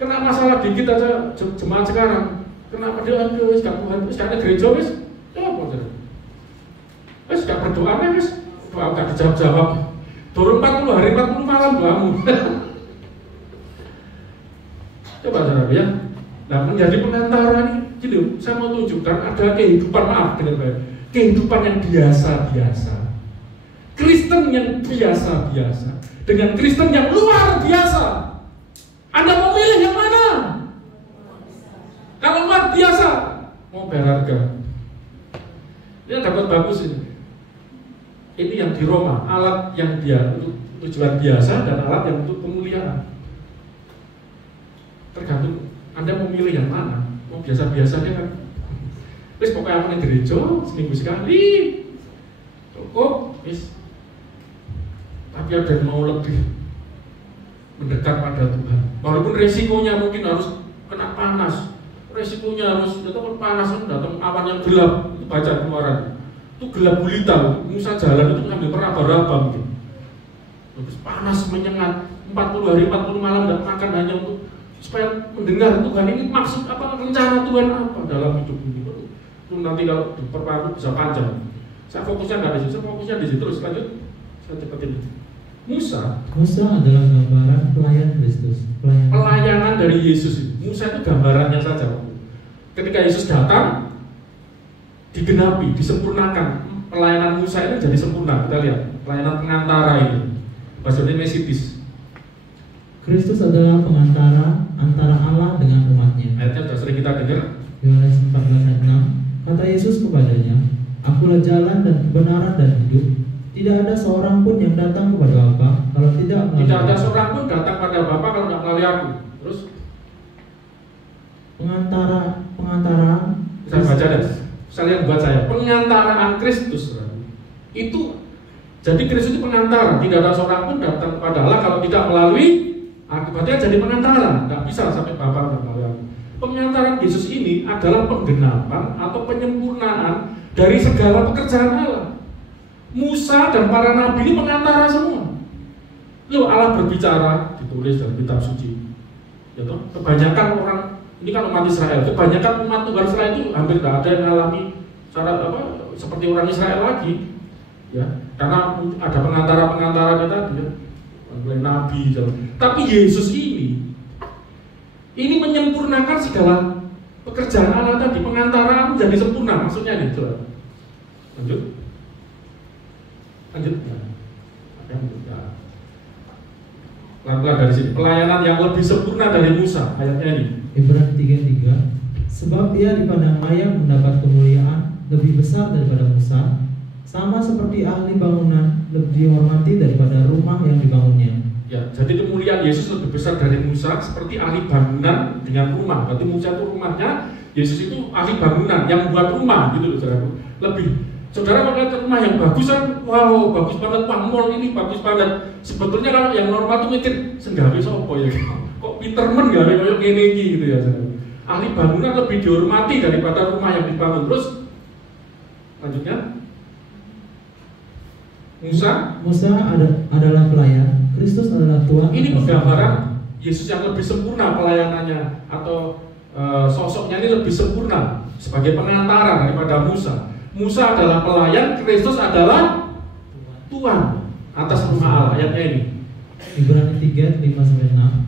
Kena masalah dikit aja jemaat sekarang. Kenapa dia wis gak Tuhan, wis gak ada gereja wis. Ya apa saudara? Wis gak berdoa wis. Doa gak dijawab-jawab. Turun 40 hari 40 malam doamu. Coba saudara ya. Nah, menjadi pengantara ini gitu, saya mau tunjukkan ada kehidupan, maaf dengan baik, kehidupan yang biasa-biasa, Kristen yang biasa-biasa dengan Kristen yang luar biasa. Anda mau milih yang mana? Kalau luar biasa mau berharga. Ini dapat bagus ini. Ini yang di Roma, alat yang dia untuk tujuan biasa dan alat yang untuk pemuliaan. Tergantung Anda mau milih yang mana. Mau biasa-biasanya kan. Wis pokoknya aku ning gereja seminggu sekali. Cukup, wis. Tapi ada mau lebih. mendekat pada Tuhan. Walaupun resikonya mungkin harus kena panas, resikonya harus datang panas, datang awan yang gelap. Itu baca Keluaran, itu gelap gulita. Musa jalan itu ngambil meraba-raba mungkin. Terus panas menyengat, 40 hari 40 malam tidak makan hanya untuk supaya mendengar Tuhan ini maksud apa, rencana Tuhan apa dalam hidup ini. Itu nanti kalau diperpanjang bisa panjang. Saya fokusnya nggak di situ, saya fokusnya di situ. Terus lanjut, saya cepetin. Musa adalah gambaran pelayan Kristus. Pelayanan dari Yesus. Musa itu gambarannya saja. Ketika Yesus datang, digenapi, disempurnakan. Pelayanan Musa itu jadi sempurna. Kita lihat pelayanan pengantara ini. Bahasanya Mesitis. Kristus adalah pengantara antara Allah dengan umatnya. Ayatnya sudah sering kita dengar. Yohanes 14:6. Kata Yesus kepadanya, Akulah jalan dan kebenaran dan hidup. Tidak ada seorang pun yang datang kepada Bapa kalau tidak melalui Tidak ada seorang pun datang pada Bapa kalau tidak melalui aku. Terus pengantara saya baca deh. Saya buat saya pengantaraan Kristus itu. Jadi Kristus itu pengantara. Tidak ada seorang pun datang kepada Allah kalau tidak melalui akibatnya jadi pengantara. Tidak bisa sampai Bapa dan melalui aku. Pengantaran Yesus ini adalah penggenapan atau penyempurnaan dari segala pekerjaan Allah. Musa dan para nabi ini pengantara semua. Lalu Allah berbicara, ditulis dalam kitab suci. Ya toh, kebanyakan orang ini kan umat Israel, kebanyakan umat Tuhan Israel itu hampir tidak ada yang mengalami cara seperti orang Israel lagi, ya, karena ada pengantara tadi, ya, oleh nabi. Tapi Yesus ini menyempurnakan segala pekerjaan Allah tadi, pengantaraan menjadi sempurna. Maksudnya ini, coba lanjut. Pelan-pelan dari sini. Pelayanan yang lebih sempurna dari Musa, ayatnya ini. Ibrani 3:3. Sebab ia di padang maya mendapat kemuliaan lebih besar daripada Musa, sama seperti ahli bangunan lebih dihormati daripada rumah yang dibangunnya. Ya, jadi kemuliaan Yesus lebih besar dari Musa seperti ahli bangunan dengan rumah. Berarti Musa itu rumahnya, Yesus itu ahli bangunan yang buat rumah gitu loh, saudara. Lebih. Saudara kalau lihat rumah yang bagus kan, wow, bagus banget, mall ini bagus banget. Sebetulnya kalau yang normal tuh mikir, senggawe sopo ya, kok pintermen gak kayak gini gitu ya. Saudara. Ahli bangunan lebih dihormati daripada rumah yang dibangun. Terus lanjutnya, Musa adalah pelayan, Kristus adalah Tuhan. Ini penggambaran Yesus yang lebih sempurna pelayanannya atau sosoknya ini lebih sempurna sebagai pengantara daripada Musa. Musa adalah pelayan, Kristus adalah Tuhan atas rumah Allah. Ayatnya ini. Ibrani 3:5-6.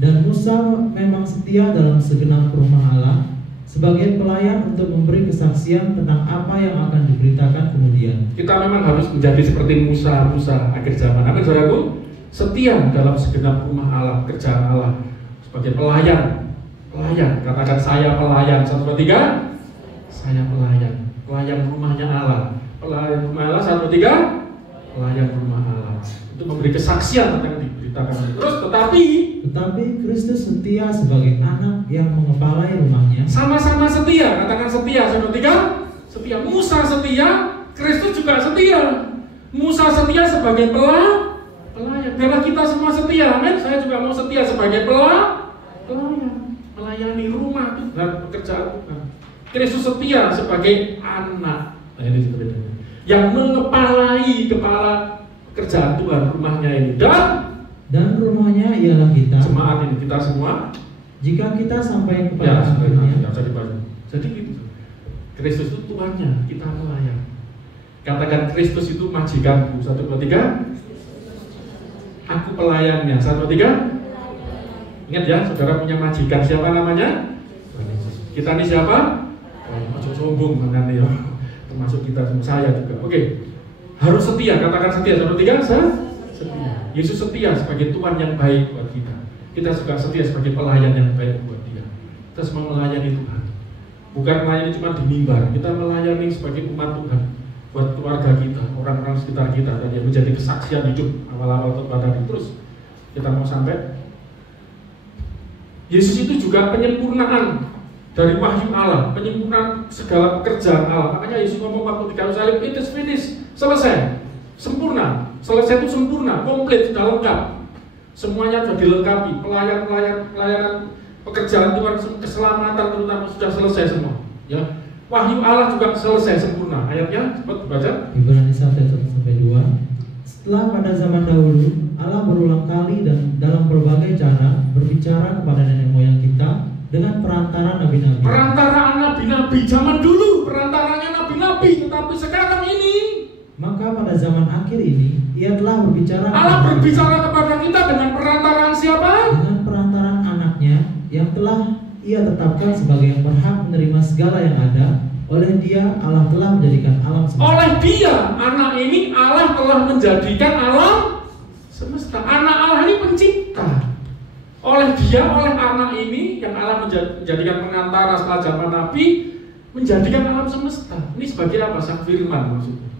Dan Musa memang setia dalam segenap rumah Allah sebagai pelayan untuk memberi kesaksian tentang apa yang akan diberitakan kemudian. Kita memang harus menjadi seperti Musa akhir zaman. Amin, saudaraku. Setia dalam segenap rumah Allah, kerjaan Allah sebagai pelayan. Katakan saya pelayan. 1, 2, 3. Saya pelayan. Pelayan rumahnya Allah. Pelayan rumah Allah. 1, 2, 3. Pelayan rumah Allah. Itu memberi kesaksian tentang yang diberitakan. Terus tetapi Kristus setia sebagai anak yang mengepalai rumahnya. Sama-sama setia. Katakan setia. 1, 2, 3. Setia. Musa setia, Kristus juga setia. Musa setia sebagai pelayan. Biarlah kita semua setia. Amin. Saya juga mau setia sebagai pelayan. Melayani rumah itu dan pekerjaan Tuhan. Kristus setia sebagai anak. Nah, ini bedanya. Yang mengepalai kepala kerjaan Tuhan rumahnya ini dan rumahnya ialah kita. Jemaat ini kita semua. Jika kita sampai kepada akhirnya, jadi gitu. Kristus itu Tuhannya, kita pelayan. Katakan Kristus itu majikanku. 1, 2, 3. Aku pelayannya. 1, 2, 3. Ingat ya, saudara punya majikan. Siapa namanya? Kita ini siapa? Sombong mengenai ya. Termasuk kita, saya juga. Oke. Harus setia, katakan setia. 1, 2, 3. Setia. Yesus setia sebagai Tuhan yang baik buat kita. Kita juga setia sebagai pelayan yang baik buat Dia. Kita semua melayani Tuhan. Bukan melayani cuma di mimbar. Kita melayani sebagai umat Tuhan buat keluarga kita, orang-orang sekitar kita, dan yang menjadi kesaksian hidup awal-awal kepada terus kita mau sampai. Yesus itu juga penyempurnaan dari wahyu Allah, penyempurnaan segala pekerjaan Allah. Makanya Yesus ngomong waktu di kayu salib, it is finished, selesai, sempurna. Selesai itu sempurna, komplit, sudah lengkap. Semuanya sudah dilengkapi, pelayanan pekerjaan Tuhan, keselamatan terutama sudah selesai semua. Ya, wahyu Allah juga selesai sempurna. Ayatnya cepat dibaca. Ibrani 1 ayat 1-2. Setelah pada zaman dahulu Allah berulang kali dan dalam berbagai cara berbicara kepada nenek moyang kita dengan perantara nabi-nabi. Perantaraan nabi-nabi zaman dulu, perantaranya nabi-nabi, tetapi sekarang ini maka pada zaman akhir ini Ia telah berbicara. Allah berbicara kepada kita dengan perantaraan siapa? Dengan perantaraan anaknya yang telah Ia tetapkan sebagai yang berhak menerima segala yang ada. Oleh Dia Allah telah menjadikan alam semesta. Oleh Dia, anak ini Allah telah menjadikan alam semesta. Anak Allah ini pencipta. Oleh Dia, oleh anak ini yang Allah menjadikan pengantara setelah zaman Nabi, menjadikan alam semesta. Ini sebagai apa? Sang firman maksudnya.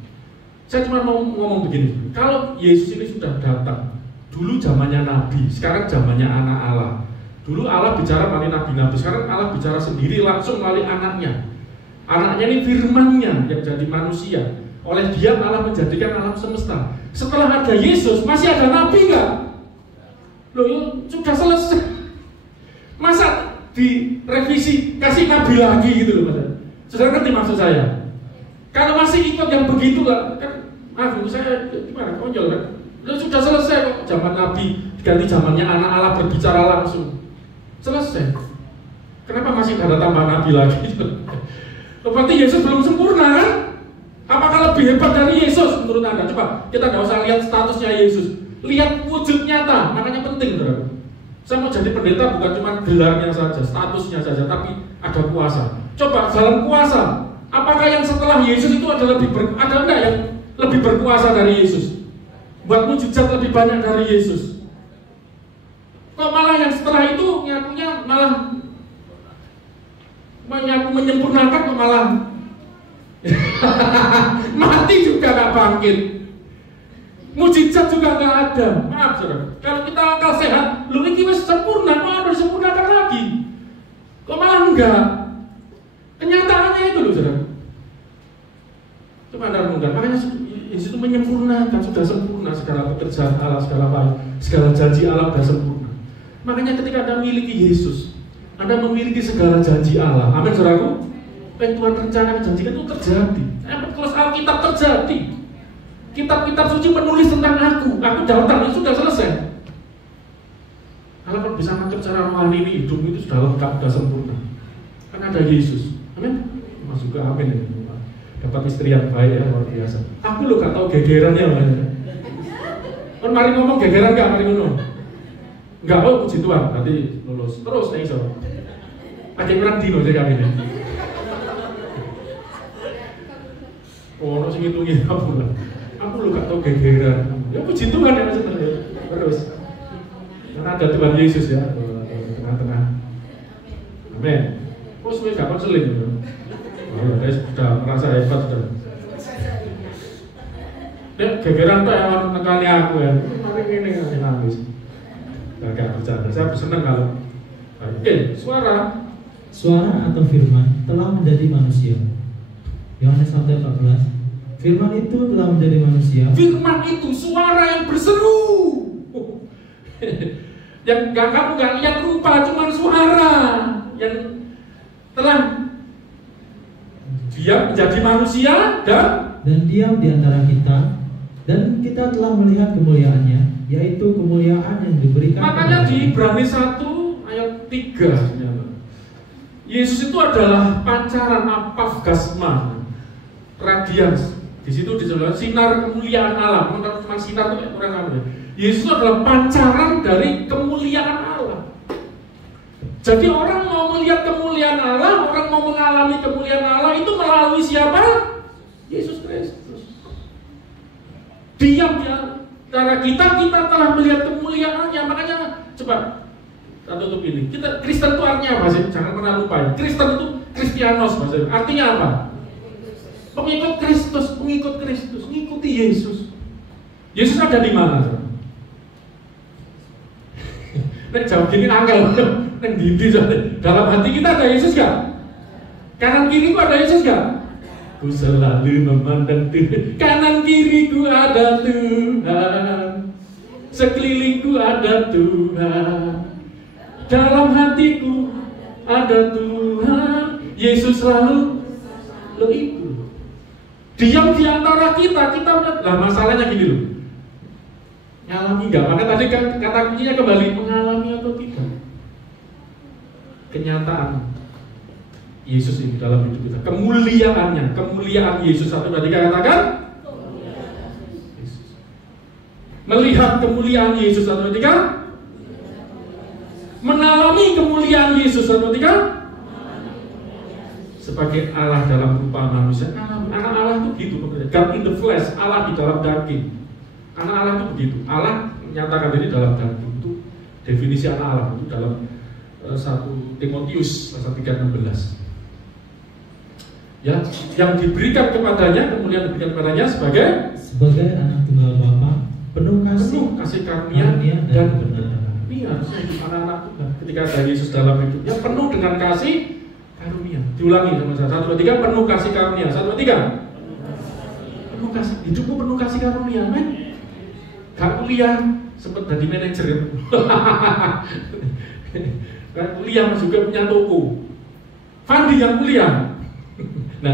Saya cuma mau ngomong begini. Kalau Yesus ini sudah datang, dulu zamannya Nabi, sekarang zamannya anak Allah. Dulu Allah bicara melalui nabi-nabi, sekarang Allah bicara sendiri langsung melalui anaknya. Anaknya ini firman-Nya yang jadi manusia. Oleh Dia Allah menjadikan alam semesta. Setelah ada Yesus, masih ada nabi nggak? Loh, ya, sudah selesai. Masa direvisi kasih nabi lagi gitu loh, Mas? Sudah ngerti maksud saya? Kalau masih ikut yang begitu lah, kan maaf saya gimana? Konyol kan? Loh, sudah selesai kok zaman nabi, ganti zamannya anak Allah berbicara langsung. Selesai. Kenapa masih ada tambah nabi lagi? Berarti Yesus belum sempurna kan? Apakah lebih hebat dari Yesus menurut Anda? Coba kita nggak usah lihat statusnya Yesus, lihat wujud nyata. Makanya penting, saudara. Saya mau jadi pendeta bukan cuma gelarnya saja, statusnya saja, tapi ada kuasa. Coba dalam kuasa, apakah yang setelah Yesus itu ada ada enggak yang lebih berkuasa dari Yesus? Buat mujizat lebih banyak dari Yesus? Kok malah yang setelah itu ngakunya malah menyempurnakan, kok malah mati juga gak bangkit, mujizat juga gak ada. Maaf saudara, kalau kita akal sehat, lu ini wis sempurna, kok harus disempurnakan lagi? Kok malah enggak? Kenyataannya itu loh saudara. Coba Anda renungkan, makanya Yesus itu menyempurnakan, sudah sempurna segala pekerjaan Allah, segala janji Allah sudah sempurna. Makanya ketika Anda memiliki Yesus, Anda memiliki segala janji Allah. Amin saudaraku. Yang Tuhan rencanakan janjikan itu terjadi. Terus Alkitab terjadi. Kitab-kitab suci menulis tentang aku datang, itu sudah selesai. Kalau bisa ngatur cara rohani ini, hidup itu sudah lengkap, sudah sempurna. Kan ada Yesus. Amin. Masuk ke amin ya. Dapat istri yang baik ya, luar biasa. Aku loh gak tahu gegerannya loh. Kan mari ngomong gegeran gak, mari ngomong. Enggak, oh puji Tuhan, nanti lulus. Terus nih so. Ada yang dino aja kami ini. Oh, no sing ngitungin aku lah. Aku lu gak tau gegeran. Ya puji Tuhan ya maksudnya. Terus. Karena ada Tuhan Yesus ya, tengah-tengah. Amin. Oh, suwe gak konseling. Oh, saya sudah merasa hebat sudah. Dia gegeran tuh yang nekani aku ya. Mari ini nangis. Gak bercanda, saya senang kalau suara atau firman telah menjadi manusia. Yohanes 1:14. Firman itu telah menjadi manusia. Firman itu suara yang berseru. Yang kamu gak lihat rupa, cuma suara yang telah dia menjadi manusia dan diam di antara kita, dan kita telah melihat kemuliaannya, yaitu kemuliaan yang diberikan. Makanya di Ibrani 1 ayat 3, Yesus itu adalah pancaran apafgasma, radians. Di situ disebut sinar kemuliaan Allah. Teman-teman sinar itu orang apa? Yesus itu adalah pancaran dari kemuliaan Allah. Jadi orang mau melihat kemuliaan Allah, orang mau mengalami kemuliaan Allah itu melalui siapa? Yesus Kristus. Diam ya. Cara kita telah melihat kemuliaannya. Makanya coba kita tutup ini. Kita Kristen itu artinya apa sih? Jangan pernah lupa ya. Kristen itu Kristianos maksudnya. Artinya apa? Pengikut Kristus, mengikuti Yesus. Yesus ada di mana? Nek jawab gini angel. Nek di dalam hati kita ada Yesus gak? Kanan kiriku ada Yesus gak? Ku selalu memandang Tuhan, kanan kiriku ada Tuhan. sekelilingku ada Tuhan, dalam hatiku ada Tuhan. Yesus selalu lo itu. Diam di antara kita lah masalahnya gini loh. Ngalami enggak? Maka tadi kata kuncinya kembali, mengalami atau tidak. Kenyataan Yesus ini dalam hidup kita, kemuliaannya, kemuliaan Yesus. Satu berarti katakan Yesus. Melihat kemuliaan Yesus. Satu berarti mengalami kemuliaan Yesus. Satu berarti sebagai Allah dalam rupa manusia. Anak Allah itu gitu, God in the flesh, Allah di dalam daging. Anak Allah itu begitu. Allah menyatakan diri dalam daging. Itu definisi anak Allah itu dalam 1 Timotius pasal 3:16. Ya, yang diberikan kepadanya, kemuliaan diberikan kepadanya sebagai anak tunggal Bapa, penuh kasih karunia dan kebenaran. Ini harusnya hidup anak-anak Tuhan. Ketika ada Yesus dalam hidupnya, penuh dengan kasih karunia. Diulangi sama saya. 1, 2, 3, penuh kasih karunia. 1, 2, 3. Penuh kasih. Hidupmu penuh kasih karunia, men. Gak kuliah, sempat jadi manajer. Gak kuliah, mas juga punya toko. Fandi yang kuliah. Nah,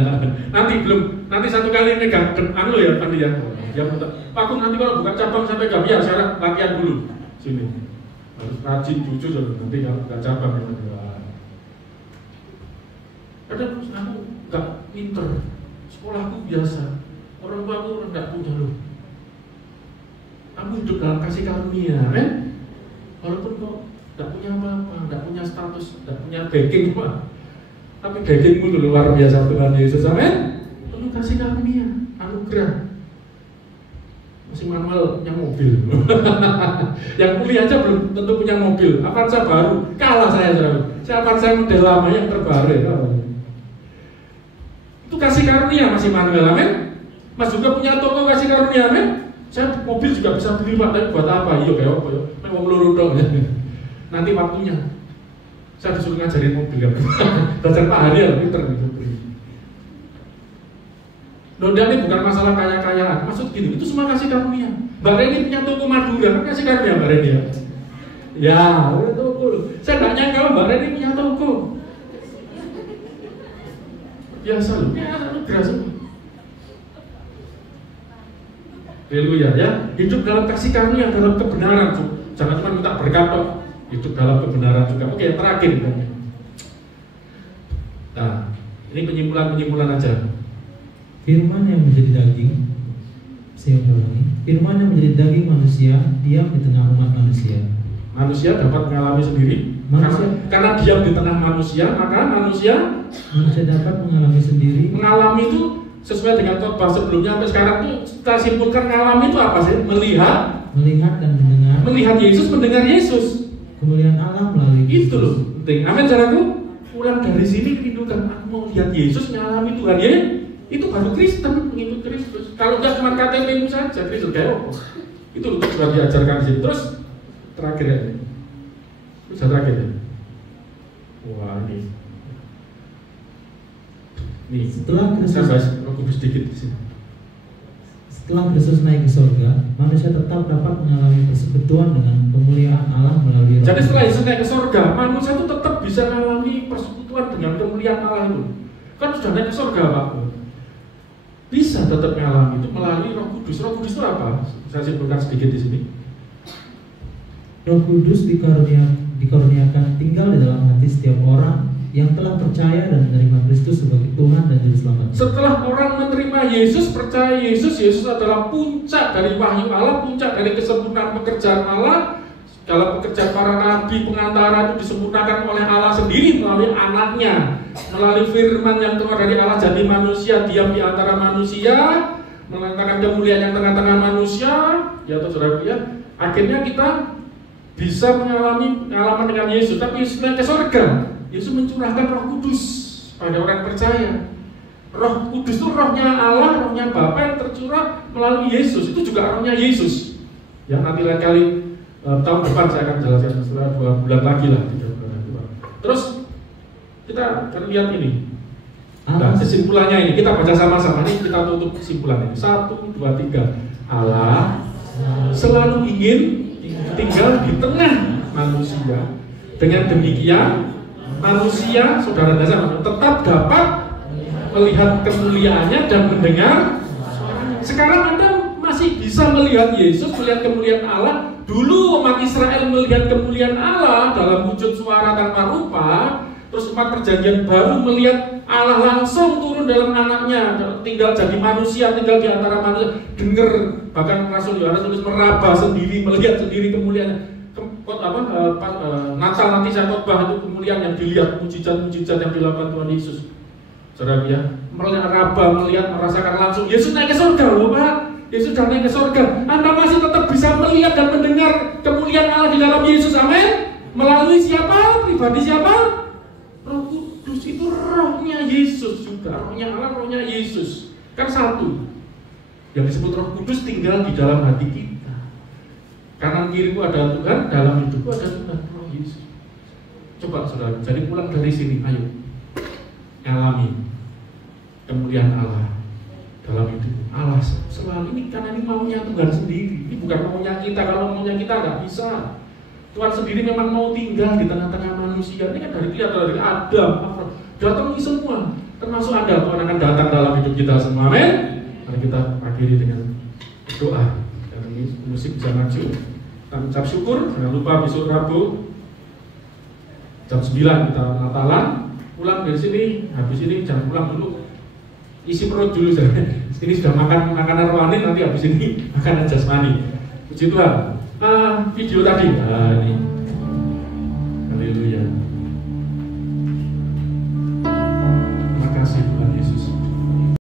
nanti satu kali megang anu ya Fandi ya. Ya, Pak Kum, nanti kalau buka cabang sampai gak biar saya latihan dulu. Sini. Harus rajin jujur nanti kalau buka cabang ya. Kadang aku gak pinter, sekolahku biasa, orang tua aku gak punya loh. Aku hidup dalam kasih karunia, men. Walaupun kok gak punya apa-apa, gak punya status, gak punya backing, Pak. Tapi backingmu itu luar biasa Tuhan Yesus, amin. Penuh kasih karunia, anugerah. Masih manual punya mobil. Yang kuliah aja belum tentu punya mobil. Avanza baru, kalah saya saudara. Saya Avanza model lama yang terbaru ya. Itu kasih karunia masih manual, amin. Mas juga punya toko kasih karunia, amin. Saya mobil juga bisa beli Pak, tapi buat apa? Iya kayak apa ya? Memang meluru dong ya. Nanti waktunya. Saya disuruh ngajarin mobil ya. Belajar Pak Hari ya, pinter gitu. Noda ini bukan masalah kaya-kayaan. Maksud gini, itu semua kasih karunia. Mbak Reni punya toko Madura, kan kasih karunia Mbak Reni ya. Ya, toko. Saya nggak nyangka Mbak Reni punya toko. Biasa loh, ya anugerah semua. Haleluya ya, hidup dalam kasih karunia, dalam kebenaran. Jangan cuma minta berkat, hidup dalam kebenaran juga. Oke, yang terakhir. Nah, ini penyimpulan aja. Firman yang menjadi daging, saya ulangi. Firman yang menjadi daging manusia, diam di tengah umat manusia. Manusia dapat mengalami sendiri. Karena diam di tengah manusia, maka manusia dapat mengalami sendiri. Mengalami itu sesuai dengan khotbah sebelumnya sampai sekarang itu kita simpulkan mengalami itu apa sih? Melihat dan mendengar. Melihat Yesus, mendengar Yesus. Kemuliaan Allah melalui itu loh penting. Amin saudaraku. Pulang dari sini rindukan aku mau lihat Yesus, mengalami Tuhan ya. Itu baru Kristen, mengikut Kristus. Kalau enggak cuma KTP-mu saja, Kristus kayak apa? Itu loh sudah diajarkan di sini. Terus terakhir ya. Terus terakhir ya. Wah ini. Nih, setelah Kristus sedikit di sini. Setelah Kristus naik ke surga, manusia tetap dapat mengalami persekutuan dengan kemuliaan Allah melalui Roh. Jadi setelah Yesus naik ke surga, manusia itu tetap bisa mengalami persekutuan dengan kemuliaan Allah itu. Kan sudah naik ke surga, Pak. Bisa tetap mengalami itu melalui Roh Kudus. Roh Kudus itu apa? Saya simpulkan sedikit di sini. Roh Kudus dikaruniakan tinggal di dalam hati setiap orang yang telah percaya dan menerima Kristus sebagai Tuhan dan Juru Selamat. Setelah orang menerima Yesus, percaya Yesus adalah puncak dari wahyu Allah, puncak dari kesempurnaan pekerjaan Allah. Dalam pekerjaan para nabi, pengantara itu disempurnakan oleh Allah sendiri melalui anaknya, melalui firman yang keluar dari Allah jadi manusia, diam di antara manusia, mengatakan kemuliaan yang tengah-tengah manusia, ya atau saudara ya. Akhirnya kita bisa mengalami pengalaman dengan Yesus, tapi setelah ke surga, Yesus mencurahkan Roh Kudus pada orang percaya. Roh Kudus itu rohnya Allah, rohnya Bapa yang tercurah melalui Yesus. Itu juga rohnya Yesus. Yang nanti lain kali tahun depan saya akan jelaskan setelah 2 bulan lagi lah, 3 bulan lagi. Terus kita akan lihat ini. Nah, kesimpulannya ini kita baca sama-sama. Ini kita tutup kesimpulan ini. 1, 2, 3. Allah selalu ingin tinggal di tengah manusia. Dengan demikian manusia, saudara dasar, tetap dapat melihat kemuliaannya dan mendengar. Sekarang Anda masih bisa melihat Yesus, melihat kemuliaan Allah. Dulu umat Israel melihat kemuliaan Allah dalam wujud suara tanpa rupa. Terus umat perjanjian baru melihat Allah langsung turun dalam anaknya, tinggal jadi manusia, tinggal di antara manusia. Dengar, bahkan Rasul Yohanes tulis meraba sendiri, melihat sendiri kemuliaan. Natal nanti saya khotbah itu kemuliaan yang dilihat, mujizat-mujizat yang dilakukan Tuhan Yesus. Saudara ya, meraba, melihat, merasakan langsung. Yesus naik ke surga loh Pak. Yesus sudah naik ke surga. Anda masih tetap bisa melihat dan mendengar kemuliaan Allah di dalam Yesus. Amin. Melalui siapa? Pribadi siapa? Roh Kudus. Itu rohnya Yesus juga. Rohnya Allah, rohnya Yesus. Kan satu. Yang disebut Roh Kudus tinggal di dalam hati kita. Kanan kiriku ada Tuhan, dalam hidupku ada Tuhan, roh Yesus. Coba saudara, jadi pulang dari sini, ayo alami kemuliaan Allah dalam hidup. Allah selalu ini, karena ini maunya Tuhan sendiri. Ini bukan maunya kita. Kalau maunya kita nggak bisa. Tuhan sendiri memang mau tinggal di tengah-tengah manusia. Ini kan dari kelihatan dari Adam, datang semua, termasuk Anda. Tuhan akan datang dalam hidup kita semua. Amin. Mari kita akhiri dengan doa. Dan ini musik bisa maju. Kita ucap syukur. Jangan lupa besok Rabu jam 9 kita Natalan. Pulang dari sini, habis ini jangan pulang dulu. Isi perut dulu saja. Ini sudah makan makanan rohani, nanti habis ini makanan jasmani. Puji Tuhan. Video tadi. Ini. Haleluya.